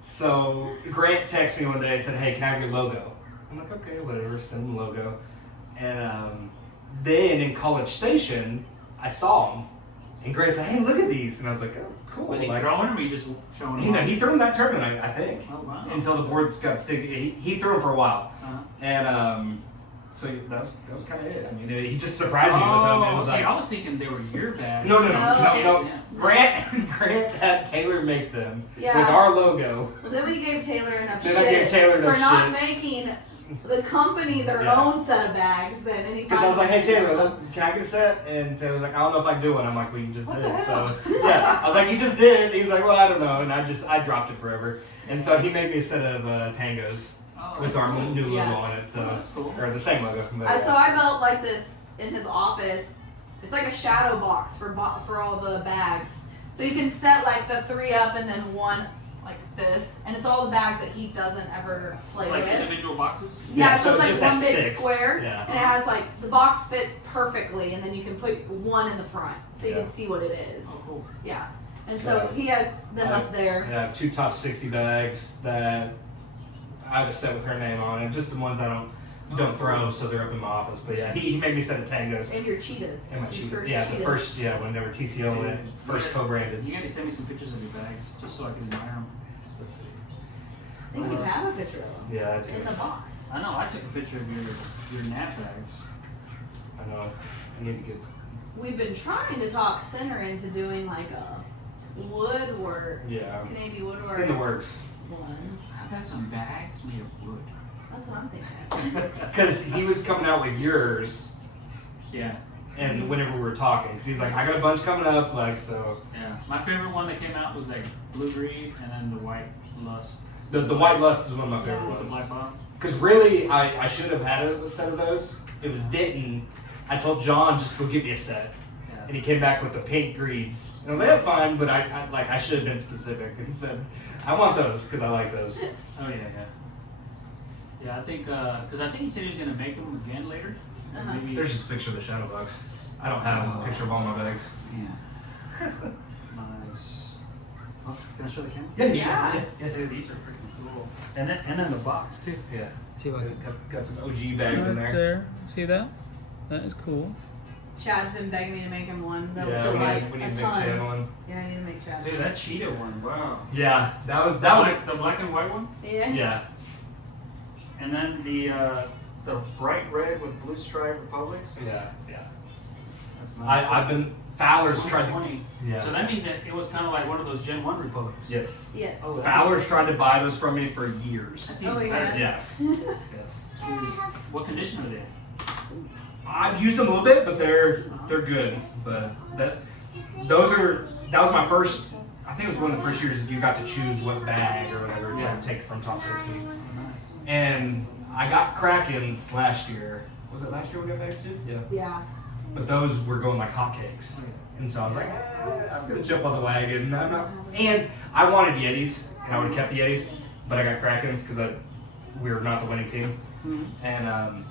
So Grant texted me one day and said, "Hey, can I have your logo?" I'm like, "Okay, whatever." Send him the logo. And then in College Station, I saw him, and Grant said, "Hey, look at these," and I was like, "Oh, cool." Was he like, throwing them or he just showing you them? know, he threw him that tournament, I think, Oh, wow. until the boards got sticky. He threw him for a while, Uh-huh. and so that was kind of it. I mean, he just surprised me with them. It Oh, was see, like, I was thinking they were your bags. no. No. Yeah. Grant had Taylor make them Yeah. with our logo. Well, then we gave Taylor enough Then I gave shit Taylor enough for not shit. making the company their Yeah. own set of bags. Then and he Because I was like, "Hey finally Taylor, made can I get a set?" And Taylor was like, "I don't know if I can do one." I'm like, "Well, you just What did." the hell? So yeah, I was like, "You just did." He's like, "Well, I don't know," and I dropped it forever. And so he made me a set of tangos Oh, with that's our cool. new logo Yeah. on it. So Oh, that's cool. or the same logo. But, So I built like this in his office. It's like a shadow box for all the bags. So you can set like the 3 up and then one like this, and it's all the bags that he doesn't ever play Like with. individual boxes? Yeah, Yeah, so so it's like just one at big 6. square, Yeah. and it has like the box fit perfectly, and then you can put one in the front, so you Yeah. can see what it is. Oh, cool. Yeah, and so So, he has them up there. I have 2 top 60 bags that I have a set with her name on it. Just the ones I don't throw, so they're up in my office. But yeah, he made me set of tangos. And your cheetahs. And my Your cheetah. first Yeah, cheetahs. the first, when they were TCO Dude, went, first yeah. co-branded. You gotta send me some pictures of your bags, just so I can admire them. Let's see. I think you have a picture of them Yeah, I in do. the box. I know, I took a picture of your nap bags. I know. I need to get. We've been trying to talk Center into doing like a woodwork, Yeah. Canadian woodwork It's in the works. one. I've got some bags made of wood. That's what I'm thinking. Because he was coming out with yours, Yeah. and whenever we were talking, 'cause he's like, "I got a bunch coming up," like so. Yeah. My favorite one that came out was like blue green and then the white lust. The white lust is one of my Yeah. favorite The ones. black bottom. Because really, I should have had a set of those. It was Denton. I told John just to go get me a set, Yeah. and he came back with the pink greens. And I was like, "That's fine," but I should have been specific and said, "I want those because I like those." Oh yeah, yeah. Yeah, I think because I think he said he was gonna make them again later. Uh-huh. Maybe. There's just a picture of the shadow box. I don't have a picture of all my bags. Yeah. Nice. Oh, can I show the camera? Yeah. Yeah, dude, these are freaking cool. And then the box too. Yeah. See what I can Got some OG bags in right there. there. See that? That is cool. Chad's been begging me to make him one. That Yeah, was we like need to a make ton. Chad one. Yeah, I need to make Chad. Dude, that cheetah one, wow. Yeah, that was The black and white one, Yeah. yeah. and then the bright red with blue stripe Republics. Yeah. That's nice. I've been Fowler's tried to. 2020. Yeah. So that means that it was kind of like one of those Gen 1 Republics. Yes. Yes. Oh, that's Fowler's tried to buy those from me for years. That's Oh, even yeah. better. Yes. Yes. Dude, what condition are they in? I've used them a little bit, but they're good. But that was my first. I think it was one of the first years you got to choose what bag or whatever to take from top 60. Oh, nice. And I got Krakens last year. Was it last year we got bags too? Yeah. Yeah. But those were going like hotcakes. And so I was like, I'm gonna jump on the wagon. I'm not. And I wanted Yetis, and I would have kept the Yetis, but I got Krakens because we were not the winning team, Mhm. and I'm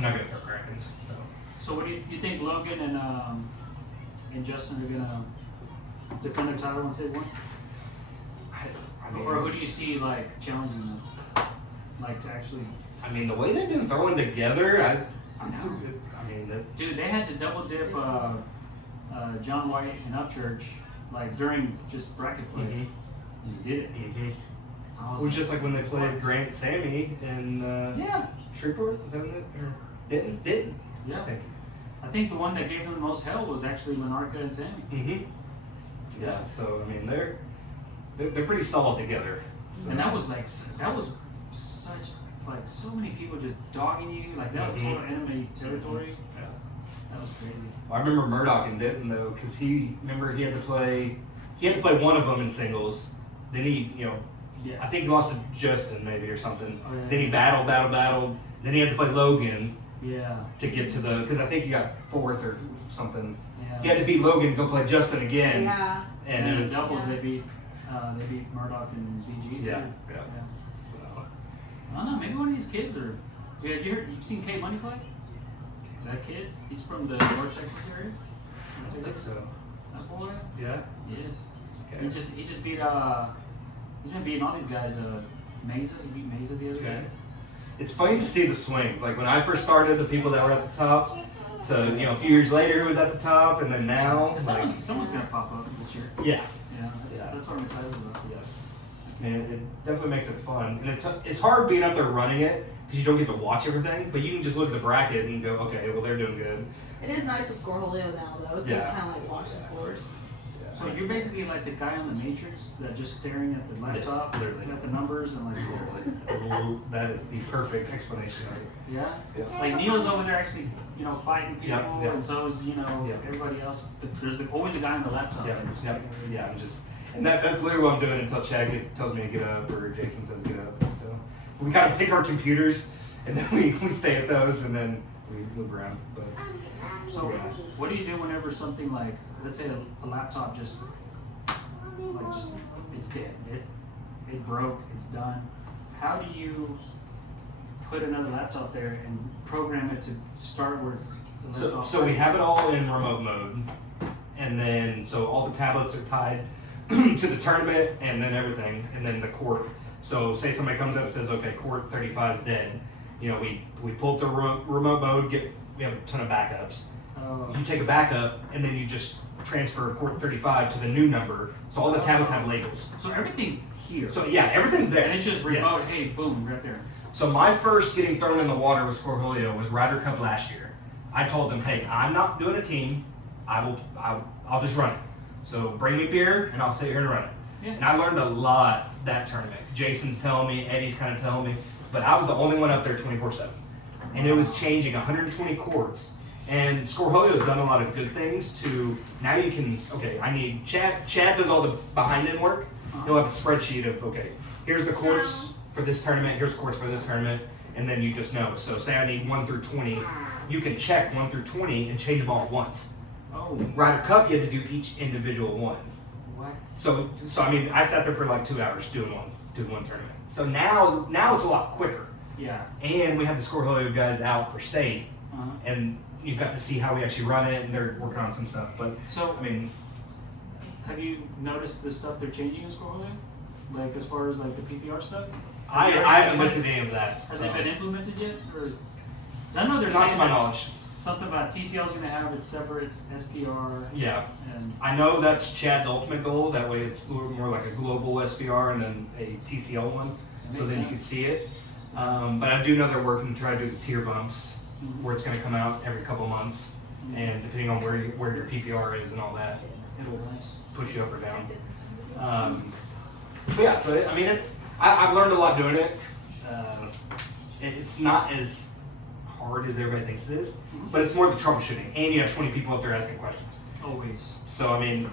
not gonna throw Krakens. So what do you think Logan and Justin are gonna defend their title once they won? I mean, Or who do you see like challenging them? Like to actually. I mean, the way they've been throwing together, I know. I mean, that, Dude, they had to double dip John White and Upchurch like during just bracket play. Mhm. And they did it. it was just like when they played Grant Sammy and Yeah. Shreveport. Is that what it? Or Denton? Yeah. I think. I think the one that gave them the most hell was actually Lenarka and Sammy. Mm-hmm. Yeah. So I mean, they're pretty solid together. So. And that was such like so many people just dogging you. Like that was total enemy territory. Yeah. That was crazy. I remember Murdoch and Denton though, because he had to play one of them in singles. Then he, Yeah. I think he lost to Justin maybe or something. Oh, yeah. Then he battled. Then he had to play Logan Yeah. to get to because I think he got fourth or something. Yeah. He had to beat Logan to go play Justin again. Yeah. And And it in was the doubles they beat Murdoch and BG. Yeah. Too. Yeah. So, I don't know. Maybe one of these kids are. Dude, you've seen K Money play? That kid? He's from the North Texas area. I don't think so. That boy? Yeah. Yes. Okay. He just beat he's been beating all these guys. Mesa. He beat Mesa the other Okay. day. It's funny to see the swings. Like when I first started, the people that were at the top, to a few years later, who was at the top, and then now, like, Someone's gonna pop up this year. yeah. Yeah, Yeah. that's what I'm excited about. Yes. I mean, it definitely makes it fun, and it's hard being up there running it because you don't get to watch everything, but you can just look at the bracket and go, okay, well they're doing good. It is nice with Cornhole now, though. You Yeah. can kind of like watch the scores. So you're basically like the guy on the Matrix that just staring at the laptop, Yes, literally. at the numbers, and like, That is the perfect explanation of it. yeah. Yeah. Like Neil's over there actually, fighting people, Yeah, yeah. and so is Yeah. everybody else. But there's always a guy on the laptop. Yeah, that just- yeah. And that's literally what I'm doing until Chad tells me to get up or Jason says get up. So we kind of pick our computers and then we stay at those and then we move around. But So what do you do whenever something like, let's say a laptop just it's dead, it broke, it's done. How do you put another laptop there and program it to start where the laptop? So we have it all in remote mode, and then so all the tablets are tied to the tournament, and then everything, and then the court. So say somebody comes up and says, okay, court 35 is dead. We pull up the remote mode. We have a ton of backups. Oh. You take a backup, and then you just transfer court 35 to the new number. So all the tablets have labels. So everything's here. So yeah, everything's there. And it's just remote. Yes. Hey, boom, right there. So my first getting thrown in the water with Scorholio was Ryder Cup last year. I told them, hey, I'm not doing a team. I'll just run it. So bring me beer and I'll sit here and run it. Yeah. And I learned a lot that tournament. Jason's telling me, Eddie's kind of telling me, but I was the only one up there 24/7. And it was changing 120 courts. And Scorholio's done a lot of good things to, now you can, okay, I need Chad does all the behind end work. He'll have a spreadsheet of, okay, here's the courts for this tournament, here's courts for this tournament, and then you just know. So say I need 1 through 20, you can check 1 through 20 and change them all at once. Oh, Ryder Cup, you had to do each individual one. what? So I mean, I sat there for like 2 hours doing one tournament. So now it's a lot quicker. Yeah. And we have the Scorholio guys out for state, Uh-huh. and you got to see how we actually run it, and they're working on some stuff. But So I mean, have you noticed the stuff they're changing in Scorholio? Like as far as like the PPR stuff? I haven't looked at any of that. Has so. it been implemented yet? Or 'cause I know they're Not to saying my that knowledge. something about TCL is going to have its separate SPR. Yeah. And I know that's Chad's ultimate goal. That way it's a little more like a global SBR and then a TCL one. That So makes then you sense. can see it. But I do know they're working to try to do the tier bumps Mhm. where it's going to come out every couple months. and depending on where your PPR is and all that, it'll push you up or down. But yeah, so I mean, I've learned a lot doing it. It's not as hard as everybody thinks it is, but it's more the troubleshooting, and you have 20 people up there asking questions. Always. So I mean,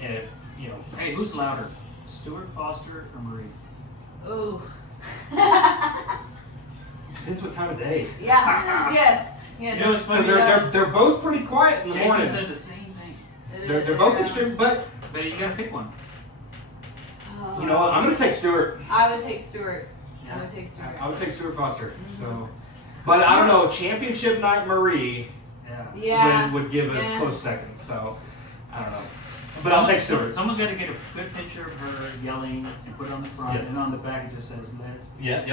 if you know, Hey, who's louder, Stuart Foster or Marie? Ooh. depends what time of day. Yeah. Yes. Yeah. You know what's funny? Because they're both pretty quiet in the Jason morning. said the same thing. They're both extreme, but But you gotta pick one. you know what? I'm gonna take Stuart. I would take Stuart. I would take Stuart. I would take Stuart Foster. So, but I don't know. Championship night Marie Yeah. Yeah. would give it a close second. So I don't know. But I'll take Stuart. Someone's got to get a good picture of her yelling and put it on the front, Yes. and on the back it just says "Let's." Yep.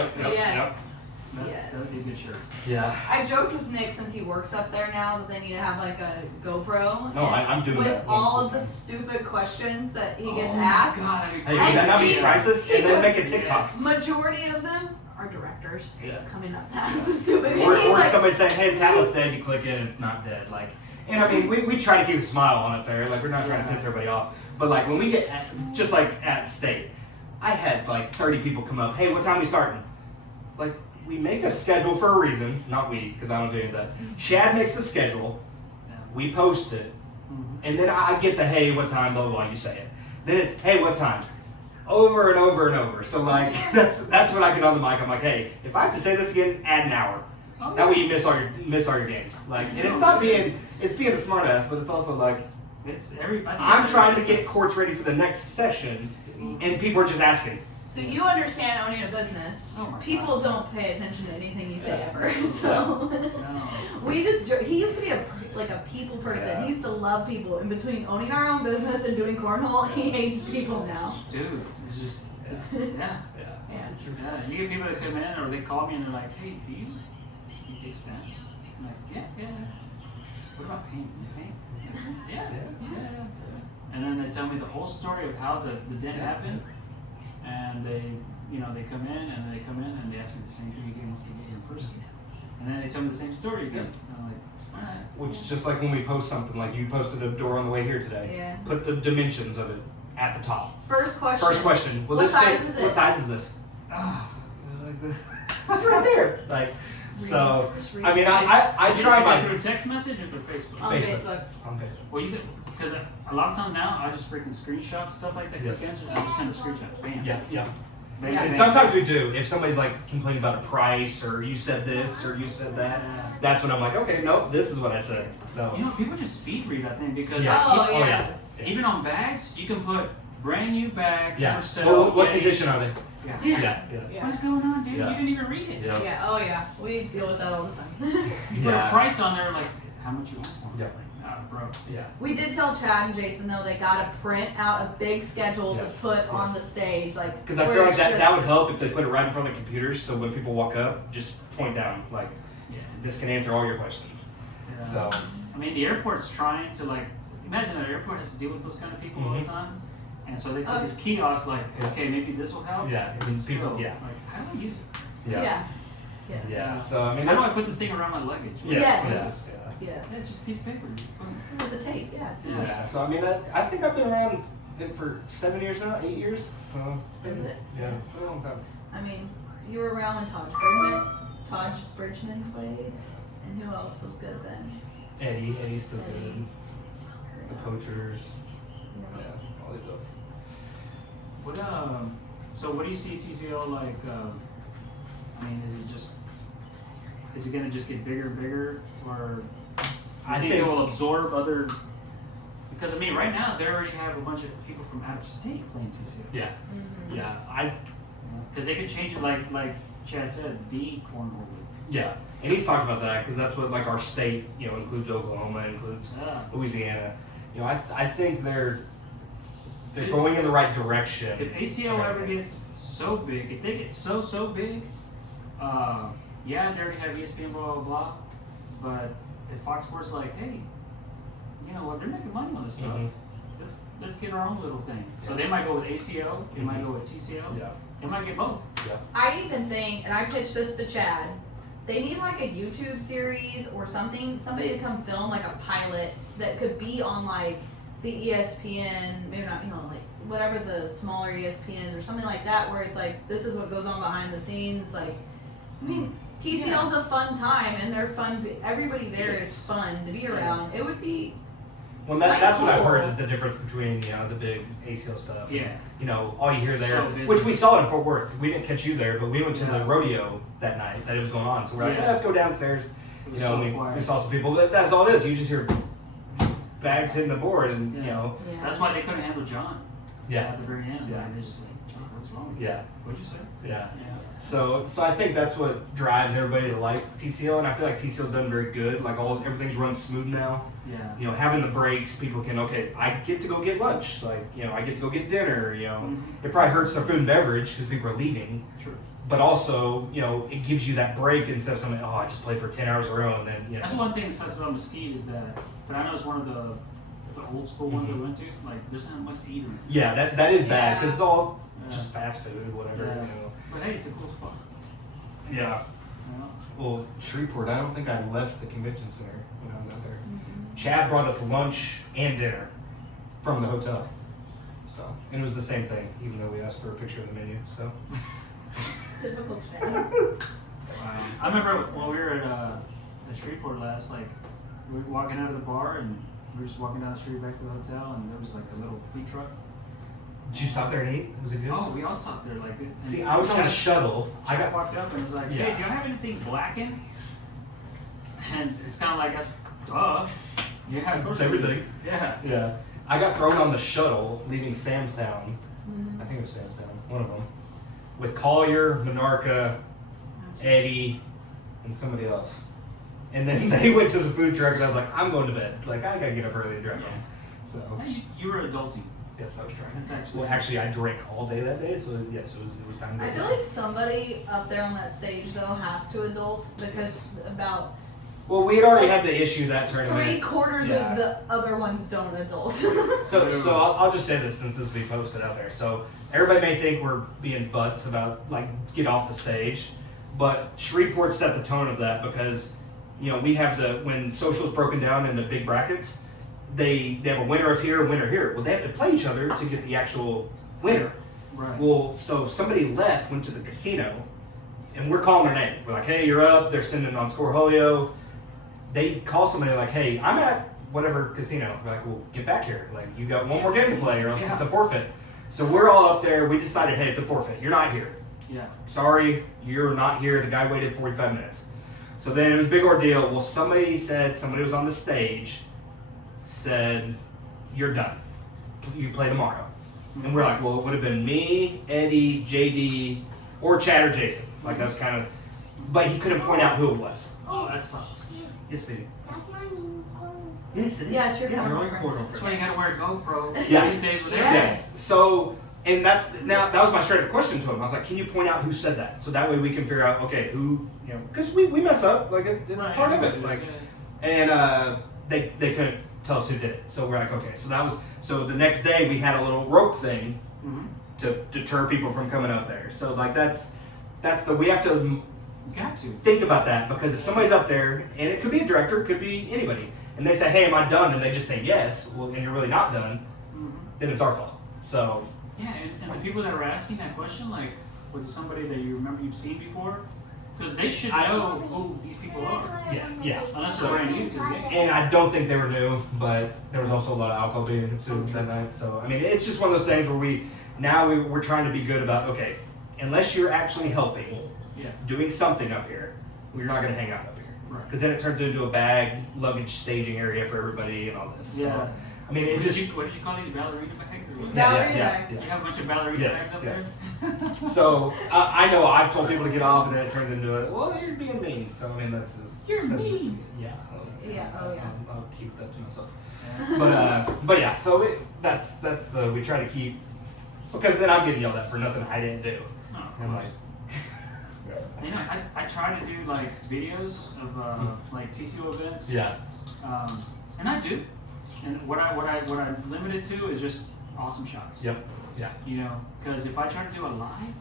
Yes. That would be a good shirt. Yeah. I joked with Nick since he works up there now that they need to have like a GoPro. No, and I'm doing with that. all of the stupid questions that he gets Oh my asked. God, Hey, would that not be he- crisis? he And then goes- make a TikTok. Majority of them are directors Yeah. coming up to ask the stupid. Or, and he's or like, somebody saying, "Hey, tablet's dead." You click it, and it's not dead. Like, and I mean, we try to keep a smile on it there. Like, we're not trying to piss everybody off. But like when we get just like at state, I had like 30 people come up. "Hey, what time we starting?" Like, we make a schedule for a reason. Not we, because I don't do any of that. Chad makes a schedule. Yeah. We post it, and then I get the "Hey, what time?" Blah blah blah. You say it. Then it's "Hey, what time?" Over and over and over. So like that's when I get on the mic. I'm like, "Hey, if I have to say this again, add an hour. Oh, That way you miss all your games." Like, and it's not being a smart ass, but it's also like It's every. I think I'm it's trying to every- get courts ready for the next session, and people are just asking. so you understand owning a business. Oh my People God. don't pay attention to anything you say Yeah. ever. So No. we just he used to be like a people person. Yeah. He used to love people. In between owning our own business and doing cornhole, he hates people now. Dude, it's just yeah. Yeah. Yeah, you get people that come in or they call me and they're like, "Hey, do you speak expense?" I'm like, yeah. What about paint? Paint? Yeah. And then they tell me the whole story of how the dent happened, and they come in and they ask me the same thing again once they get here in person, and then they tell me the same story again. And I'm like, all right. Which is just like when we post something, like you posted a door on the way here today. Yeah. Put the dimensions of it at the top. First question. First question. Will What this size fit? is What it? size is this? Ah. That's right there. Like, so. Just read I mean, it. I try Is it my through text message or through Facebook? On Facebook. Facebook. on Facebook. Well, because a lot of times now I just freaking screenshot stuff like that. Yes. I just send a screenshot. Bam. Yeah. Bam, Yeah. bam, And bam. sometimes we do. If somebody's like complaining about a price, or you said this, or you said that, that's when I'm like, okay, nope, this is what I said. So. You know, people just speed read, I think, because Yeah. Oh, Oh, yeah. yes. even on bags, you can put brand new bags Yeah. for sale. Well, what ready. condition are they? Yeah. Yeah. Yeah. What's going on, dude? Yeah. You didn't even read it. Yeah. Yeah. Oh yeah. We deal with that all the time. You put Yeah. a price on there, like, how much you want for it? Yeah. Like, nah, bro. Yeah. We did tell Chad and Jason though they gotta print out a big schedule Yes, to put on yes. the stage, like. Because I where feel like it's that just- would help if they put it right in front of the computers, so when people walk up, just point down, like, Yeah. this can answer all your questions. Yeah. So, I mean, the airport's trying to, like, imagine an airport has to deal with those kind of people all the Mhm. time. And so they put this kiosk, like, okay, maybe this will help. Yeah, But people- still, yeah. Like, how do I use this? Yeah. yeah. So, I mean, How do I that's, put this thing around my luggage? Yes. yes, Yes. Yeah, it's just a piece of paper. Boom. With the tape, yeah. yeah. Yeah, so I mean, I think I've been around it for 7 years now, 8 years. Is it? Yeah, a long time. I mean, you were around when Taj Bridgman played, and who else was good then? Eddie's still Eddie. good. The Poachers. Yeah. Yeah, all these stuff. What so what do you see TCL like? I mean, is it gonna just get bigger and bigger, or I I think think- it will absorb other? Because I mean, right now they already have a bunch of people from out of state playing TCL. Yeah, Mm-hmm. yeah. Because they could change it like Chad said, the cornhole league. Yeah, and he's talked about that because that's what like our state, includes Oklahoma, includes Yeah. Louisiana. I think they're going in the right direction. If ACL ever gets so big, if they get so big, yeah, they already have ESPN, blah blah blah. But if Fox Sports like, hey, you know what, they're making money on this stuff. Mhm. Let's get our own little thing. So Yeah. they might go with ACL, they might Mhm. go with TCL, Yeah, they might get both. yeah. I even think, and I pitched this to Chad, they need like a YouTube series or something, somebody to come film like a pilot that could be on like the ESPN, maybe not, like whatever the smaller ESPNs or something like that, where it's like, this is what goes on behind the scenes. Like, I mean, TCL's a fun time and they're fun. Everybody there is fun to be around. It would be. Well, that's what I've heard is the difference between the big ACL stuff. Yeah. All you hear there, So busy. which we saw in Fort Worth. We didn't catch you there, but we went to the rodeo that night that it was going on. So we're like, let's go downstairs. It was We saw some people. But that's all it is. You just hear bags hitting the board, and That's why they couldn't handle John. Yeah. At the very end. Yeah. Like, they're just like, John, what's wrong with you? Yeah. What'd you say? Yeah. Yeah. So I think that's what drives everybody to like TCL, and I feel like TCL's done very good. Like everything's run smooth now. Yeah. Having the breaks, people can I get to go get lunch. Like I get to go get dinner. It probably hurts their food and beverage because people are leaving. True. But also, it gives you that break instead of something. Oh, I just played for 10 hours in a row, and then That's one thing that sucks about Mesquite is that, but I know it's one of the old school ones I went to. Like, there's not much to eat. Yeah, that is bad because Yeah. it's all just fast food, whatever. Yeah. But hey, it's a cool spot. Yeah. Yeah. Well, Shreveport, I don't think I left the convention center when I was out there. Chad brought us lunch and dinner from the hotel. So, and it was the same thing, even though we asked for a picture of the menu. So, Typical Chad. Wow. I remember when we were at Shreveport last, like, we were walking out of the bar and we were just walking down the street back to the hotel, and there was like a little food truck. did you stop there and eat? Was it good? Oh, we all stopped there, like. See, I was on the shuttle. I got walked up and was like, Yeah. "Hey, do you have anything blackened?" And it's kind of like, duh. Yeah, of course. It's everything. Yeah. Yeah. I got thrown on the shuttle leaving Samstown. I think it was Samstown, one of them, with Collier, Monarca, Eddie, and somebody else. And then they went to the food truck, and I was like, I'm going to bed. Like, I gotta get up early to drive home. So, Hey, you were adulting. yes, I was trying. That's actually. Well, actually, I drank all day that day, so yes, it was time to I go. feel like somebody up there on that stage though has to adult because about Well, we had already had the issue that tournament. 3/4 Yeah. of the other ones don't adult. So I'll just say this since this will be posted out there. So everybody may think we're being butts about like get off the stage, but Shreveport set the tone of that because we have when social's broken down into big brackets, they have a winner of here, a winner here. Well, they have to play each other to get the actual winner. Right. Well, so somebody went to the casino, and we're calling their name. We're like, hey, you're up. They're sending on Scoreholio. They call somebody like, hey, I'm at whatever casino. We're like, well, get back here. Like, you got one more game to play or else it's a forfeit. So we're all up there. We decided, hey, it's a forfeit. You're not here. Yeah. Sorry, you're not here. The guy waited 45 minutes. So then it was a big ordeal. Well, somebody was on the stage, said, you're done. You play tomorrow. And we're like, well, it would have been me, Eddie, JD, or Chad or Jason. Like, that was kind of, but he couldn't point out who it was. Oh, that sucks. Yes, baby. That's my new corn. Yes, it is. Yeah, it's your yeah, cornhole we're on friend. cornhole That's friend. why you gotta wear a GoPro Yeah. these days with Yes. Yes. So, and that was my straight up question to him. I was like, can you point out who said that? So that way we can figure out, okay, who, because we mess up. Like, it's Right. part of it. Like, and they couldn't tell us who did it. So we're like, okay. So the next day we had a little rope thing Mm-hmm. to deter people from coming up there. So like we have to Got to. think about that because if somebody's up there and it could be a director, it could be anybody, and they say, hey, am I done? And they just say yes, well, and you're really not done, Mm-hmm. then it's our fault. So Yeah, and the people that were asking that question, like, was it somebody that you remember you've seen before? Because they should know who these people are. yeah. Unless So- they're brand new to the game. And I don't think they were new, but there was also a lot of alcohol being consumed that night. So I mean, it's just one of those things where we're trying to be good about, okay, unless you're actually helping, Yeah. doing something up here, we're not going to hang out up here. Right. Because then it turns into a bagged luggage staging area for everybody and all this. Yeah. So, I mean, it What just. did you call these ballerina bags? Or what? Ballerina yeah, bags. You have a bunch of ballerina Yes, bags up yes. there? So I know I've told people to get off, and then it turns into well, you're being mean. So I mean, that's just. You're mean. Yeah. Yeah, oh, yeah. I'll keep that to myself. Yeah. But yeah. So we try to keep because then I'm getting yelled at for nothing I didn't do. No, of And I'm course. like, You know, I try to do like videos of like TCO events. yeah. And I do. And what I'm limited to is just awesome shots. Yep. Yeah. You know, because if I try to do a live,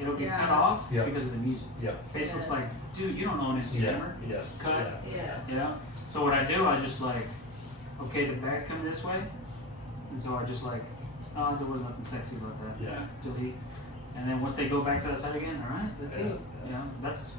it'll get Yeah. cut off Yeah. because of the music. Yeah. Facebook's Yes. like, dude, you don't know an Instagrammer. Yes. Cut. Yeah. Yes. You know? So what I do, I just like, okay, the bag's coming this way. And so I just like, oh, there was nothing sexy about that. Yeah. Delete. And then once they go back to that side again, all right, that's Yeah. it. You know, that's,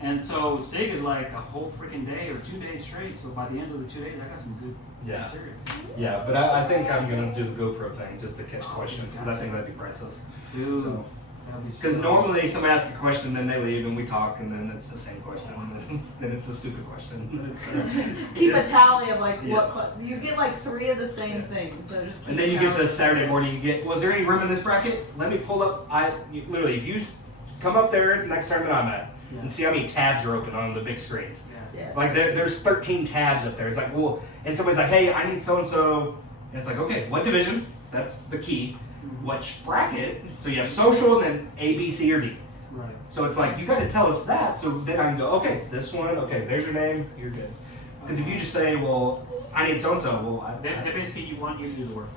and so SIG is like a whole freaking day or 2 days straight. So by the end of the 2 days, I got some good Yeah. material. Yeah, but I think I'm gonna do the GoPro thing just to catch questions because I think that'd be priceless. Dude, So, that'll be because so- normally somebody asks a question, then they leave, and we talk, and then it's the same question, and then it's a stupid question. Keep a tally of like Yes. what you get like 3 of the same Yes. things. So just keep And then a you get tally. the Saturday morning. You get, was there any room in this bracket? Let me pull up. Literally, if you come up there next tournament I'm at, Yeah. and see how many tabs are open on the big screens. Yeah. Yeah. Like there's 13 tabs up there. It's like, well, and somebody's like, hey, I need so and so, and it's like, okay, what division? That's the key. Which bracket? So you have social and then A, B, C, or D. Right. So it's like you got to tell us that, so then I can go, okay, this one, okay, there's your name, you're good. Because if you just say, well, I need so and so, well, They basically you want you to do the work.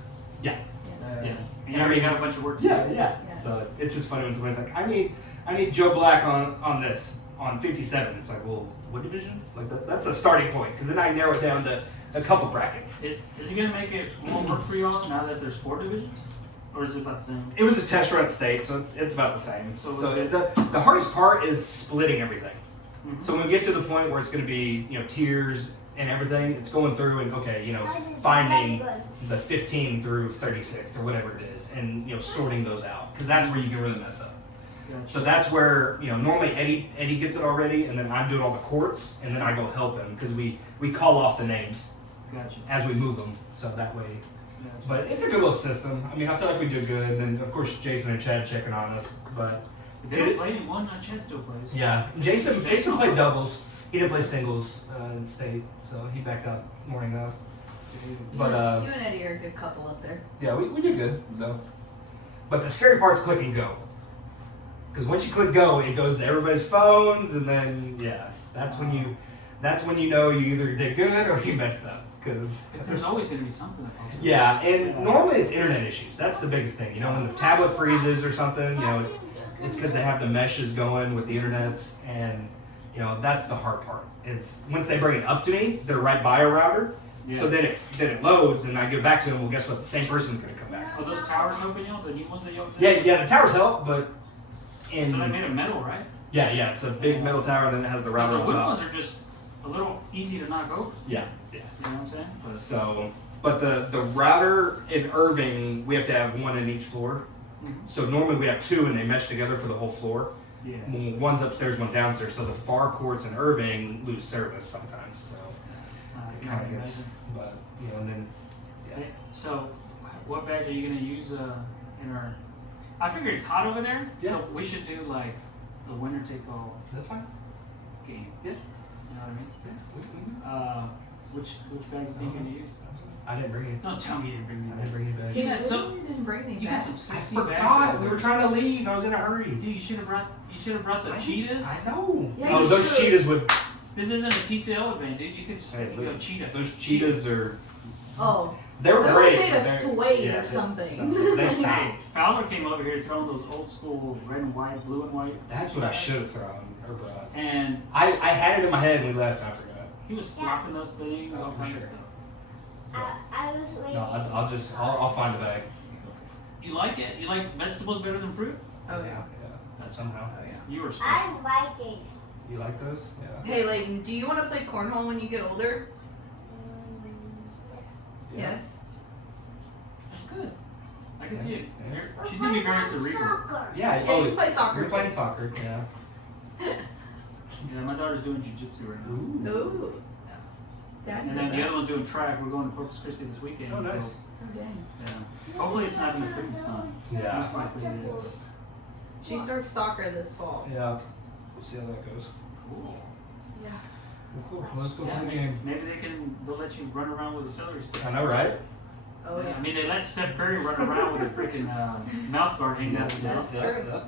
yeah, Yeah. And you already got a bunch of work to do. yeah. Yeah. So it's just funny when somebody's like, I need Joe Black on this on 57. It's like, well, what division? Like that's a starting point because then I narrow it down to a couple brackets. Is he gonna make it more work for y'all now that there's 4 divisions? Or is it about the same? It was a test run at state, so it's about the same. So So it's the hardest part is splitting everything. Mhm. So when we get to the point where it's going to be, tiers and everything, it's going through and finding the 15 through 36 or whatever it is, and sorting those out because that's where you can really mess up. Gotcha. So that's where normally Eddie gets it already, and then I'm doing all the courts, and then I go help him because we call off the names Gotcha. as we move them, so that way. Gotcha. But it's a good little system. I mean, I feel like we do good, and then of course Jason and Chad checking on us, but. They don't play anymore, not Chad still plays. Yeah, Jason played doubles. He didn't play singles in state, so he backed out morning of. But you and Eddie are a good couple up there. yeah, we do good. So, but the scary part's click and go. Because once you click go, it goes to everybody's phones, and then that's when you know you either did good or you messed up. Because There's always gonna be something that pops up. yeah, and normally it's internet issues. That's the biggest thing. When the tablet freezes or something, it's because they have the meshes going with the internets, and that's the hard part. Is once they bring it up to me, they're right by a router, Yeah. so then it loads, and I get back to them. Well, guess what? The same person's gonna come back. Are those towers helping y'all? The new ones that y'all did? Yeah, the towers help, but So they made of metal, right? yeah, it's a big metal tower, and then it has the router The on wood top. ones are just a little easy to knock over. Yeah. You know what I'm saying? So, but the router in Irving, we have to have one in each floor. Mhm. So normally we have 2, and they mesh together for the whole floor. Yeah. One's upstairs, one downstairs. So the far courts in Irving lose service sometimes. So it kind of gets, but and then Hey, so, what badge are you gonna use in our? I figure it's hot over there, Yeah. so we should do like the winner take all that's fine. game. Yeah. You know what I mean? Which bags are you gonna use? I didn't bring it. Don't tell me you didn't bring me I a didn't bag. bring it back. You got some. You didn't bring any You got back. some I sexy bags. forgot. over We were there. trying to leave. I was in a hurry. Dude, you should have brought the cheetahs. I know. Yeah, Oh, you those should've. cheetahs would. This isn't a TCL event, dude. You could just Hey, go look, cheetah. Those cheetahs are. Oh, They were those great. made but of they're- suede yeah, or they- something. They stink. Hey, Fowler came over here throwing those old school red and white, blue and white, That's what I should have thrown or brought. and I had it in my head and we left. I forgot. he was flopping those things, all for kinds of sure. stuff. I was waiting. No, I'll find a bag. You like it? You like vegetables better than fruit? Oh yeah. That somehow. Oh yeah. You were I special. like it. You like those? Yeah. Hey Leighton, do you want to play cornhole when you get older? Yeah. Yes. That's good. I can Yeah. see it. Yeah. You're- She's gonna be very cerebral. Soccer. Yeah. Yeah, you play soccer We're playing too. soccer. Yeah. Yeah, my daughter's doing jujitsu right now. Ooh. Ooh. Daddy And then did the that. other one's doing track. We're going to Corpus Christi this weekend. Oh, nice. So, Oh, dang. yeah. Hopefully it's not in the freaking sun. Yeah. Most likely it is. She starts soccer this fall. Yeah. We'll see how that goes. Cool. Yeah. Well, cool. Well, let's go Yeah, play the game. maybe they'll let you run around with a celery stick. I know, right? Oh yeah. I mean, they let Steph Curry run around with a freaking mouth guard hanging out his That's mouth. true.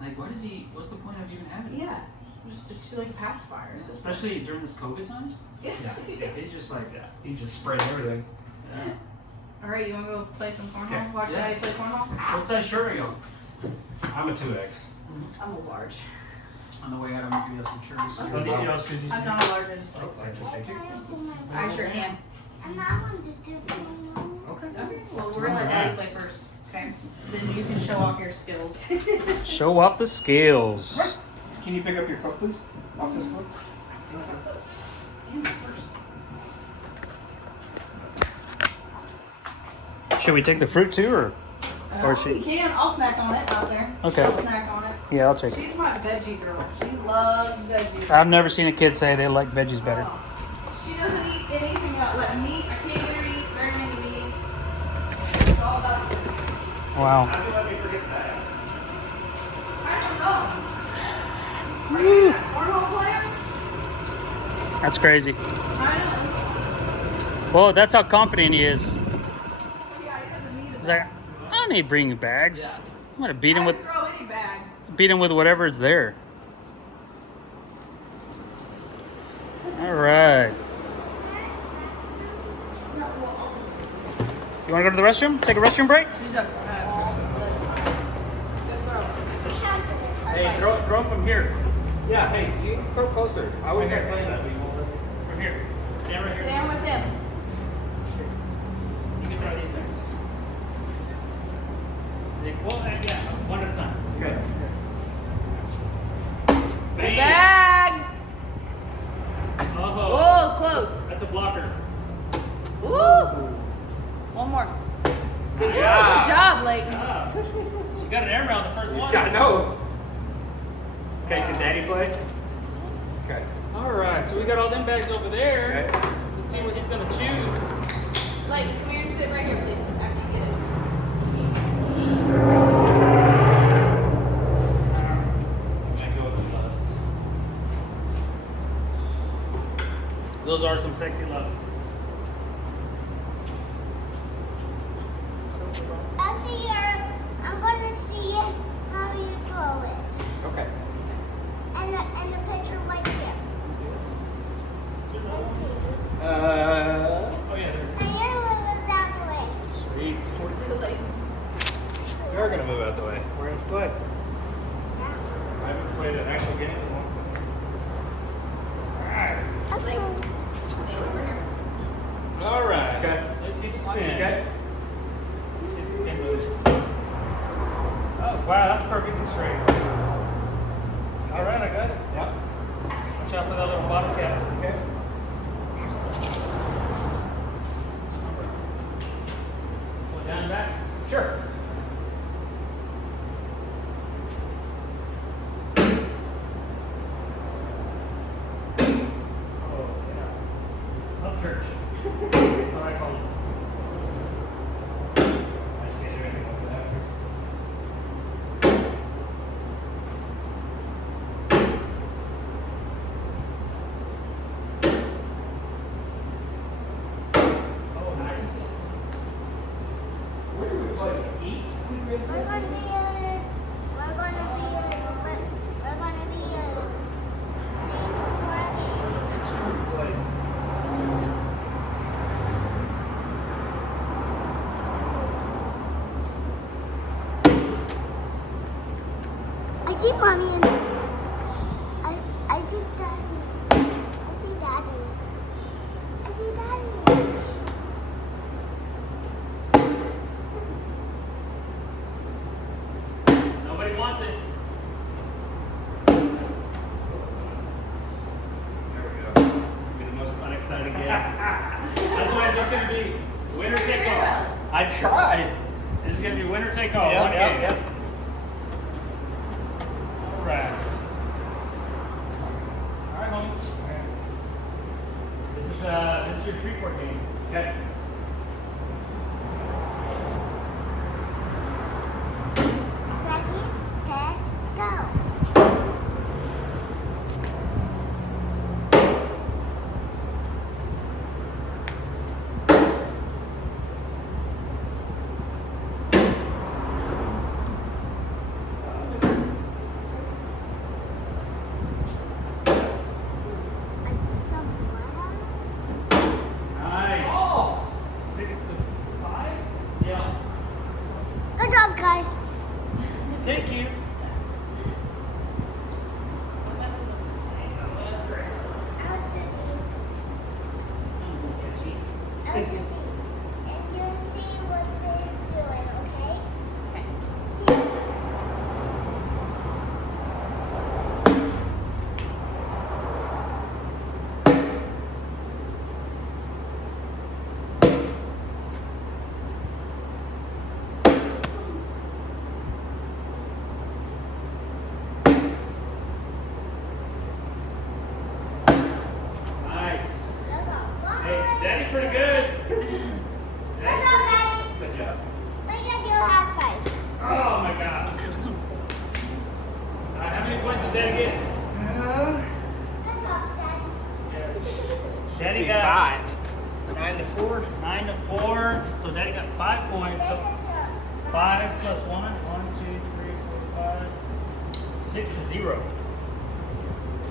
Like, what's the point of even having it? Yeah. Just she like pacifier. Especially during this COVID times. Yeah. He's just like, Yeah. He's just spreading everything. yeah. All right, you want to go play some cornhole? Okay. Watch Yeah. Daddy play cornhole. What size shirt are you? I I'm a 2X. I'm a large. On the way out, I'm gonna give you some shirts. Okay. Oh, these are y'all's koozies? I'm not a large, I just like. Thank you. I sure can. And I want to do Okay, well, we're gonna let Daddy play first, okay? Then you can show off your skills. Show off the skills. Can you pick up your cup, please? Off this one. Should we take the fruit too, or? Or she- You can, I'll snack on it out there. Okay. I'll snack on it. Yeah, I'll take it. She's my veggie girl. She loves veggies. I've never seen a kid say they like veggies better. Oh. She doesn't eat anything like meat. I can't get her to eat very many meats. It's all about Wow. I feel like we forget that. I don't know. Are you a cornhole player? That's crazy. I know. Well, that's how confident he is. Yeah, he doesn't need a He's like, I don't need bringing bags. I'm gonna beat him I with can throw any bag. whatever is there. All right. You want to go to the restroom? Take a restroom break? She's up. That's fine. Good throw. Hey, throw it from here. Yeah, hey, you throw closer. I was Right gonna here. tell you that, but you won't let me. From here. Stand right here. Stand with him. You can throw these bags. Well, yeah, one at a time. Okay. Bam! Bag. Oh, Whoa, close. that's a blocker. Woo. One more. Good Good job, Leighton. Ah, she got an air round the first one. I know. Okay, can Daddy play? Okay. All right, so we got all them bags over there. Okay. Let's see what he's gonna choose. Leighton, come here and sit right here, please, after you get it. Might go with the lust. Those are some sexy lusts. I'll see I'm gonna see how you throw it. Okay. And the picture right here. Let's see. Oh yeah, And you're gonna move that way. sweet. To Leighton. We are gonna move out the way. We're gonna play. I haven't played an actual game in a long time. Alright. Leighton, stay over here. Alright. Okay. Let's hit the spin. Okay. Let's hit the spin motion. Oh wow, that's perfectly straight. Alright, I got it. Yep. Watch out for that little bottom cap. Okay. Pull it down and back. Sure. Oh yeah. Love church. That's what I call it. I just can't do anything with that. Oh, nice. Where do we play? Eat. We're gonna be I see mommy and I see daddy. I see daddy. I see daddy. Nobody wants it. There we go. It's gonna be the most unexciting game. That's why it's just gonna be winner take all. I tried. This is gonna be winner take all. Yep, One yep, game. yep. All right. All right, homie. This is your tree court game. Okay. Ready, set, go. I see some water. Nice. did Daddy get? Good job, Dad. Daddy got 9-4. 9-4. So Daddy got 5 points. So 5 plus 1. 1, 2, 3, 4, 5. 6-0.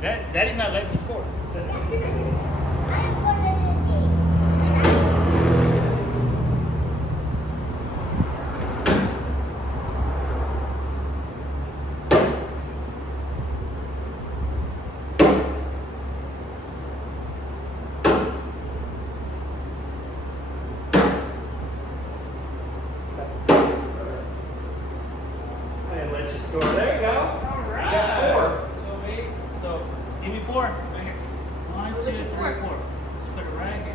Daddy's not letting me score. I'm going to the game. I didn't let you score. There you go. All You right. got 4. So give me 4. Right here. 1, 2, 3, 4. Just put it right here.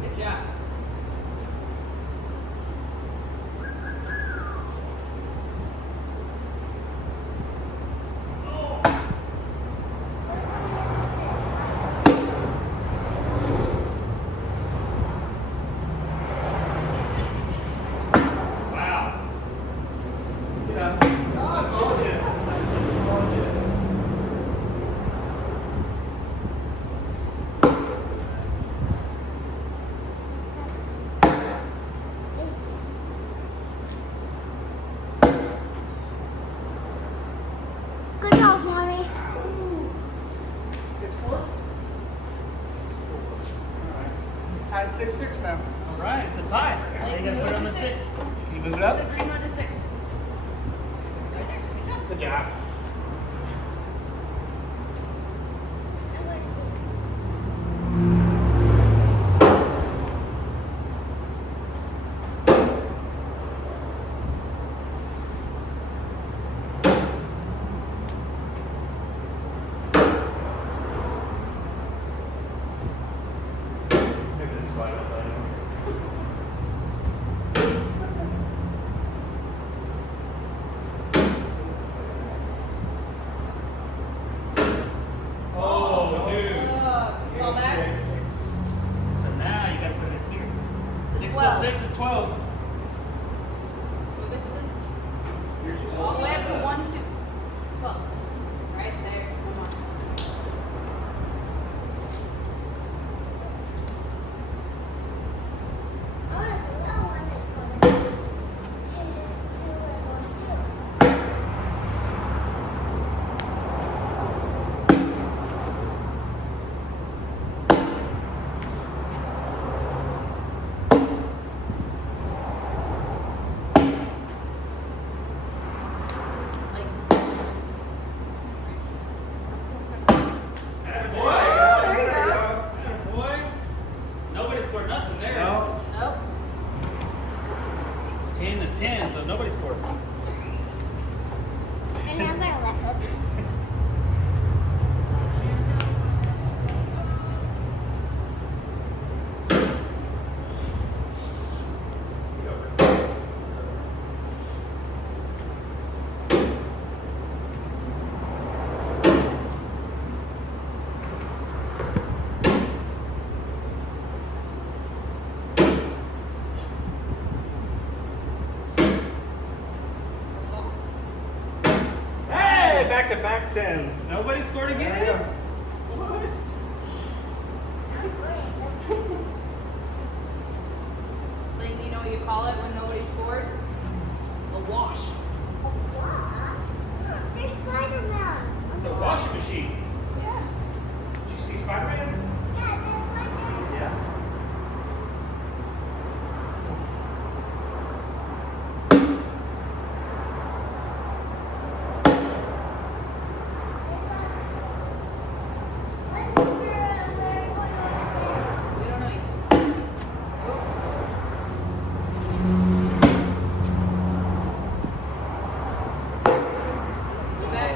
Good job. Wow. Get up. Oh, I told you. Good job, Mommy. 6-4. Tied 6-6 now. All right. It's a tie. They got to put it on the 6. Can you move it The up? green one to 6. Right there. Good job. Good job. Maybe this slide up later. Oh, dude. Fall back. 6-6. So now you got to put it here. 6 plus 6 is 12. Move it to all the way up to 1, 2. 12. Right there. One more. Oh, it's a little one that's going to 2 and 1, 2. Like, Boy. there you go. Boy. Nobody scored nothing there. No. Nope. 10-10, so nobody scored. Another level. Hey, back-to-back 10s. Nobody scored There again? we go. What? Like, you know what you call it when nobody scores? A wash. Wow. There's Spider-Man. It's a washing machine. Yeah. Did you see Spider-Man? Yeah, there's Spider-Man. Yeah. We don't know yet. Oh. Sit back.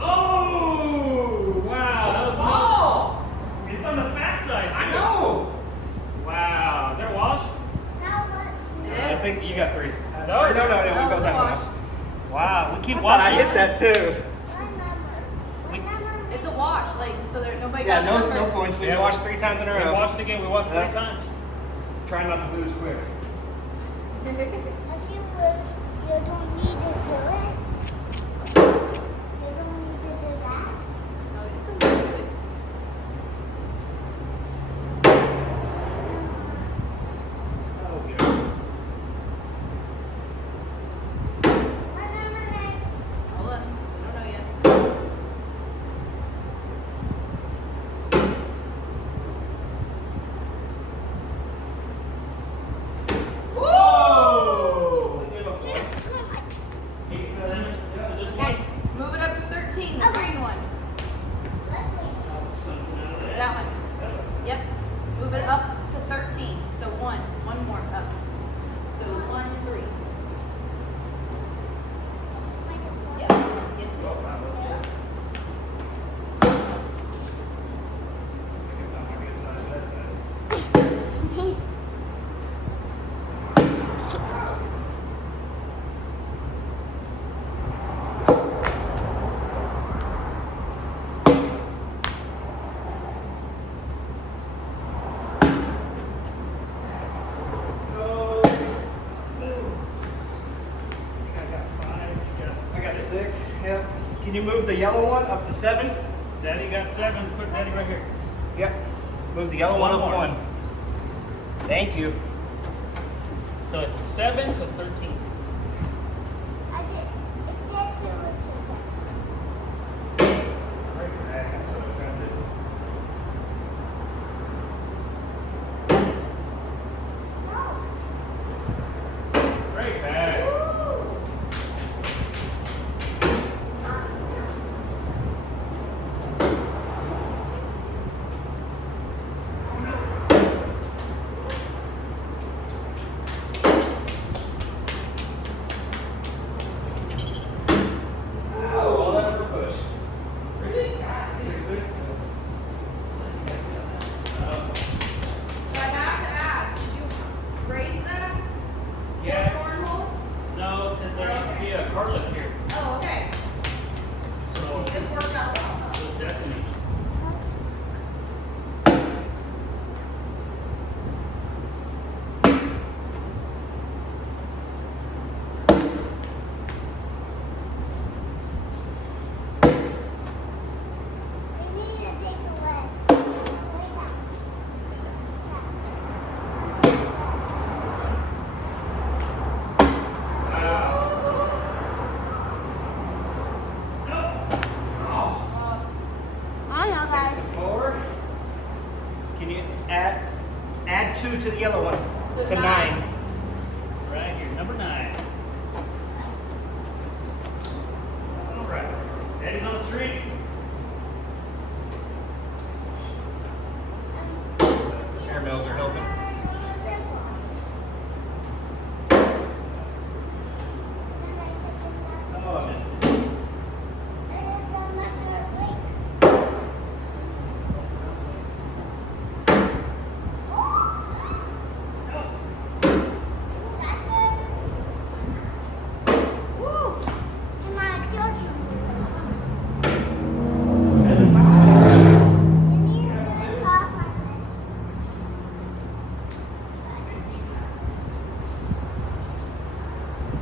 Oh! Wow, that was so. It's on the backside. I know. Wow. Is that a wash? It I is. think you got 3. No, No, it's- we No, both it's a have wash. one. Wow. We keep I thought I washing. hit that too. It's a wash, like, so there nobody Yeah, got a no number. points. We Yeah, watched 3 times in a We row. watched again. We watched 3 Yeah. times. Try not to lose quick. If you lose, you don't need to do it. You don't need to do that. No, you still need to do it. Oh, yeah. What number next? Hold on, we don't know yet. Whoa! Yes. Okay, move it up to 13, the green one. That one. Yep. Move it up to 13. So one more up. So 1, 3. Yep. Yes, ma'am. I got 6. Yep. Can you move the yellow one up to 7? Daddy got 7. Put Daddy right here. Yep. Move the yellow one up One more. 1. Thank you. So it's 7 to 13. I did. It did do it to seven. Great bag. Oh, well, that was a push. So I have to ask, did you raise that? Yeah. Cornhole? No, because there used to be a car lift here. Oh, okay. So It just worked out well. it was destiny. We need to take a rest. Way back. I know, guys. 4. Can you add 2 to the yellow one? So to 9. Right here, number 9. All right. Daddy's on the street. Air mills are helping. Oh, I missed it.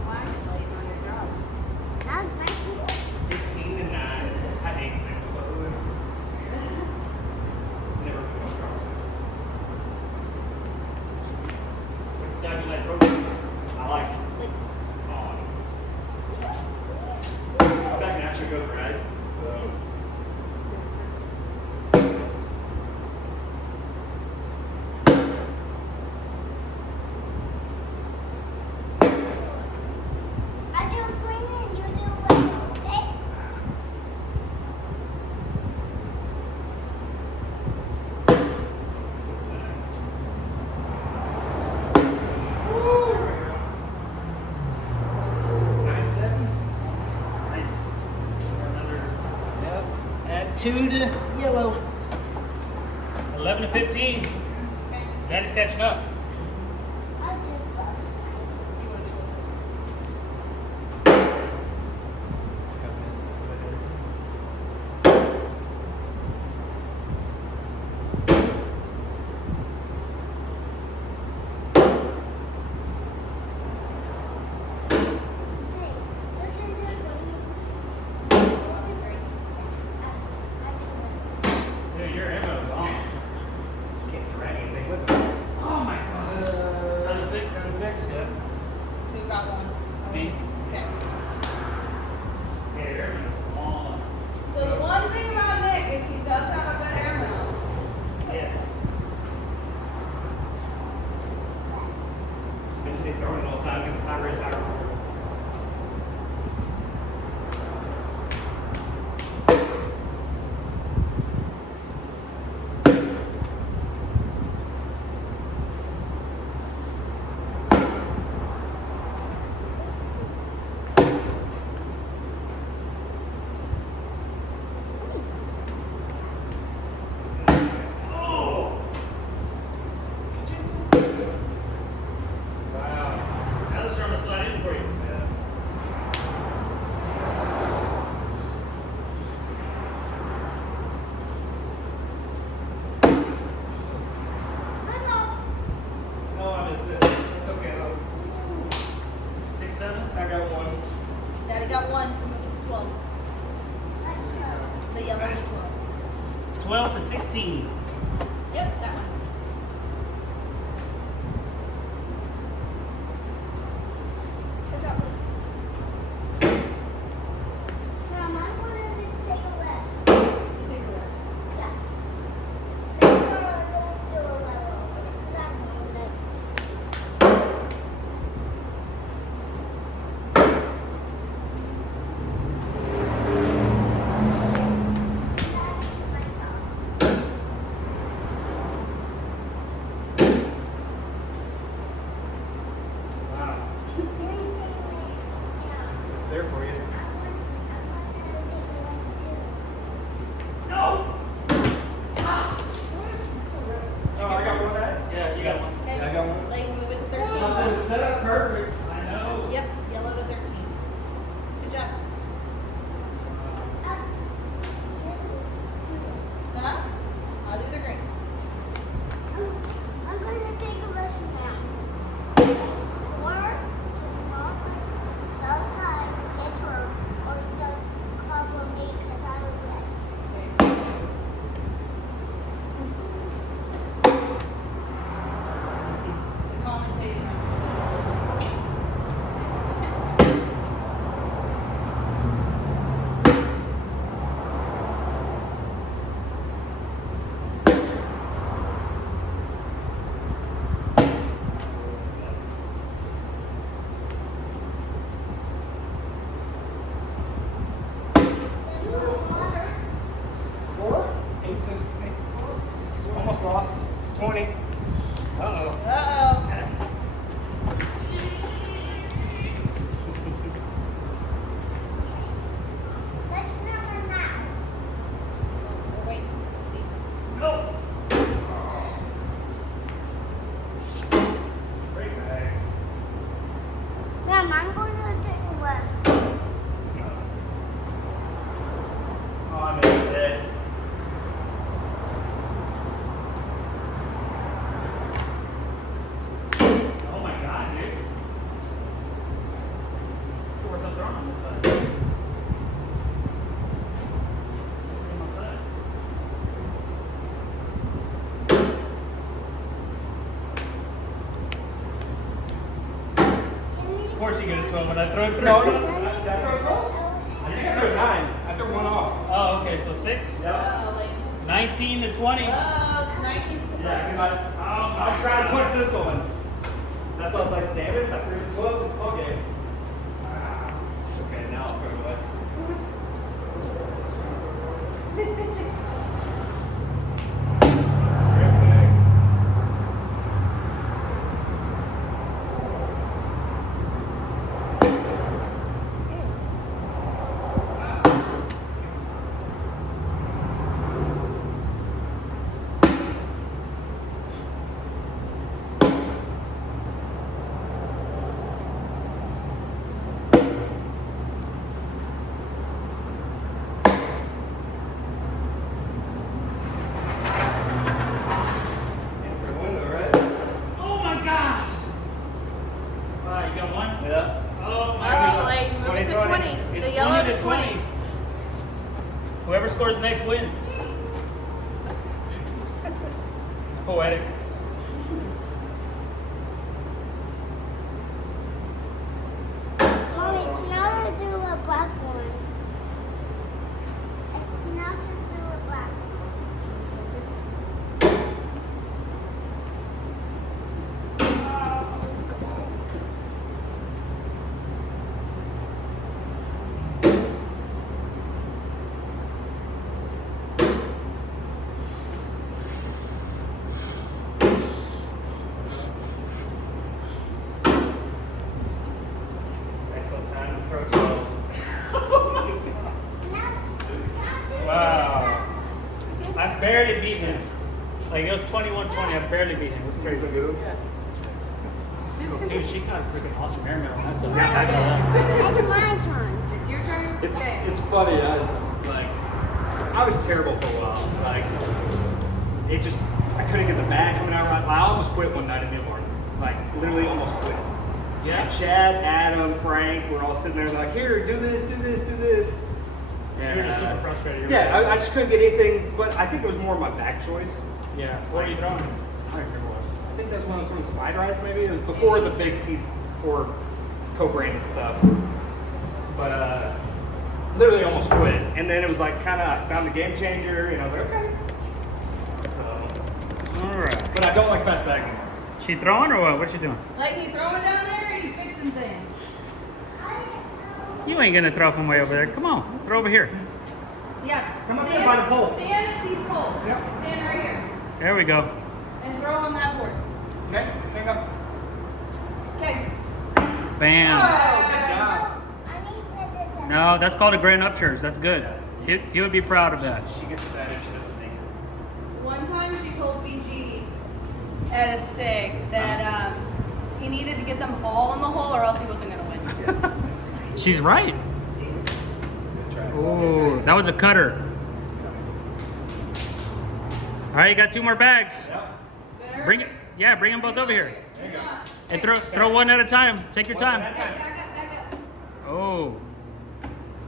Slime is late on your job. 15 to 9. I hate single load. Never come across it. Which side you like broken? I like it. That can actually go right. So. I do green and you do red, okay? Nice. Another Yep. Add 2 to yellow. 11 to 15. Okay. Daddy's catching up. I'll do both sides. You want to 12 to 16. Yep, that one. Good job. Mom, I'm going to take a rest. You take a rest. Yeah. That's why I don't do a level. Because I'm going to. Wow. It's there for you. No! Oh, I got one that. Yeah, you got one. Okay. I got one. Leighton, move it to 13. Something set up perfect. I know. Yep, yellow to 13. Good job. Huh? I'll do the green. I'm going to take a rest now. Or tomorrow, those guys sketch or does cover me because I will rest. Okay. The commentating on this. Four? 8 to 4. Almost lost. It's 20. Uh-oh. Uh-oh. Let's number now. Wait, let's see. No! Mom, I'm going to take a rest. Oh, I'm dead. Oh my god, dude. Four's up thrown on this side. Come on side. Of course you get a 12, but I throw it through. No, no, no. Did I throw a 12? I think I threw a 9. I threw one off. Oh, okay, so 6? Yeah. Uh-oh, Leighton. 19 to 20. It's 19 to 20. Yeah, because I was trying to push this one. That's why I was like, damn it, I threw the 12. It's okay. Okay, now I'll throw it away. In for the window, right? Oh my gosh! Wow, you got one? Yeah. Oh my Oh, god. Leighton, move it to 20. 20. It's The yellow 20 to 20. Whoever scores next wins. It's poetic. Mom, it's now to do a black one. It's now to do a black one. Excellent time to throw 12. Wow. I barely beat him. Like it was 21-20, I barely beat him. It's crazy. Dude, she got a freaking awesome hair metal. That's a It's my turn. It's your turn? It's Okay. it's funny. I was terrible for a while. Like it just I couldn't get the bag coming out right. I almost quit one night in the morning. Like literally almost quit. Yeah. And Chad, Adam, Frank were all sitting there like, here, do this, do this, do this. You were just super frustrated. Yeah, I just couldn't get anything, but I think it was more my back choice. Yeah. What were you throwing? I don't remember what it was. I think that's when I was doing slide rides, maybe. It was before the big before co-branded stuff. But literally almost quit. And then it was like kind of, I found the game changer, and I was like, okay. So, All right. but I don't like fast bagging. She throwing or what? What's she doing? Like you throwing down there, or are you fixing things? You ain't gonna throw from way over there. Come on, throw over here. Yeah. Come up there by the pole. Stand at these poles. Yep. Stand right here. There we go. And throw on that board. Okay, hang up. Okay. Bam. Oh, good job. I need to put it No, that's called a grand upchurch. That's good. He would be proud of that. She gets sad if she doesn't make it. One time she told BG at a SIG that he needed to get them all in the hole or else he wasn't going to win. She's right. Good try. Oh, that was a cutter. All right, you got 2 more bags. Yep. Bring it. Yeah, bring them both over here. There you go. And throw one at a time. Take your time. Back up. Oh.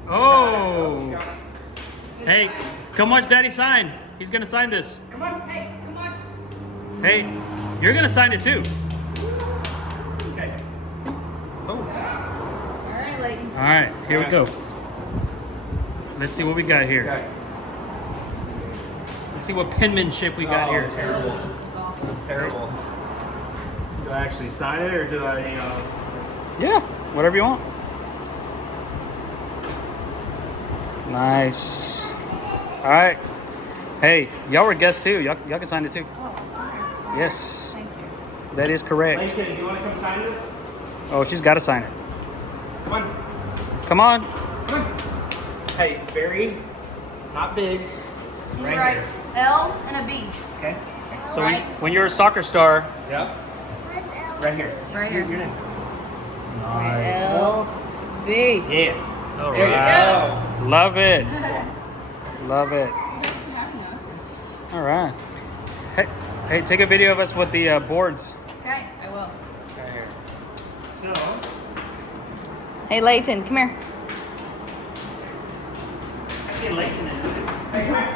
You Oh. go. Hey, come watch Daddy sign. He's gonna sign this. Come on. Hey, come on. Hey, you're gonna sign it too. Okay. Oh. All right, Leighton. All right, here we go. Let's see what we got here. Okay. Let's see what penmanship we got here. Terrible. It's awful. Terrible. Do I actually sign it or do I, Yeah, whatever you want. Nice. All right. Hey, y'all were guests too. Y'all can sign it too. Yes, Thank you. that is correct. Leighton, do you want to come sign this? Oh, she's got to sign it. Come on. Come on. Come on. Hey, very, not big. You're Right right. here. L and a B. Okay. So Right. when you're a soccer star, Yep. Where's Elle? Right here. Right here. Your name. L B. Yeah. all There right. you go. Love it. Love it. Thanks for having us. All right. Hey, take a video of us with the boards. Okay, I will. Right here. So. Hey, Leighton, come here. Get Leighton in. Hey, come here.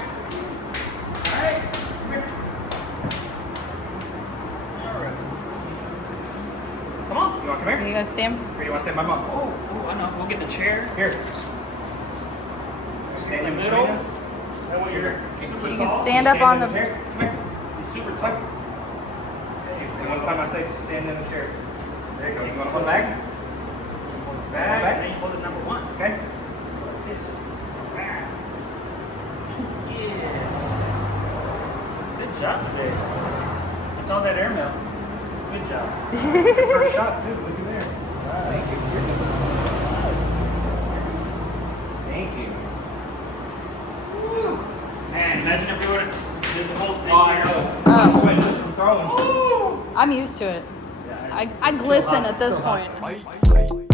All right. Come here. All right. Come on. You want to come Are here? you gonna stand? Or do you want to stay by mom? Oh, I know. We'll get the chair. Here. Stand in between us. That way you're super You can tall. stand up on in the. chair. Come here. He's super tall. And one time I say, just stand in the chair. There you go. You want to hold the bag? Bag, and then you hold it number 1. Okay. Like this. Bang. Yes. Good job today. I saw that airmail. Good job. Your first shot too. Look at there. Thank you. Thank you. Man, imagine if we would have did the whole thing. Oh, I know. Oh. I'm sweating just from throwing. I'm used to it. I glisten at this point. Bye.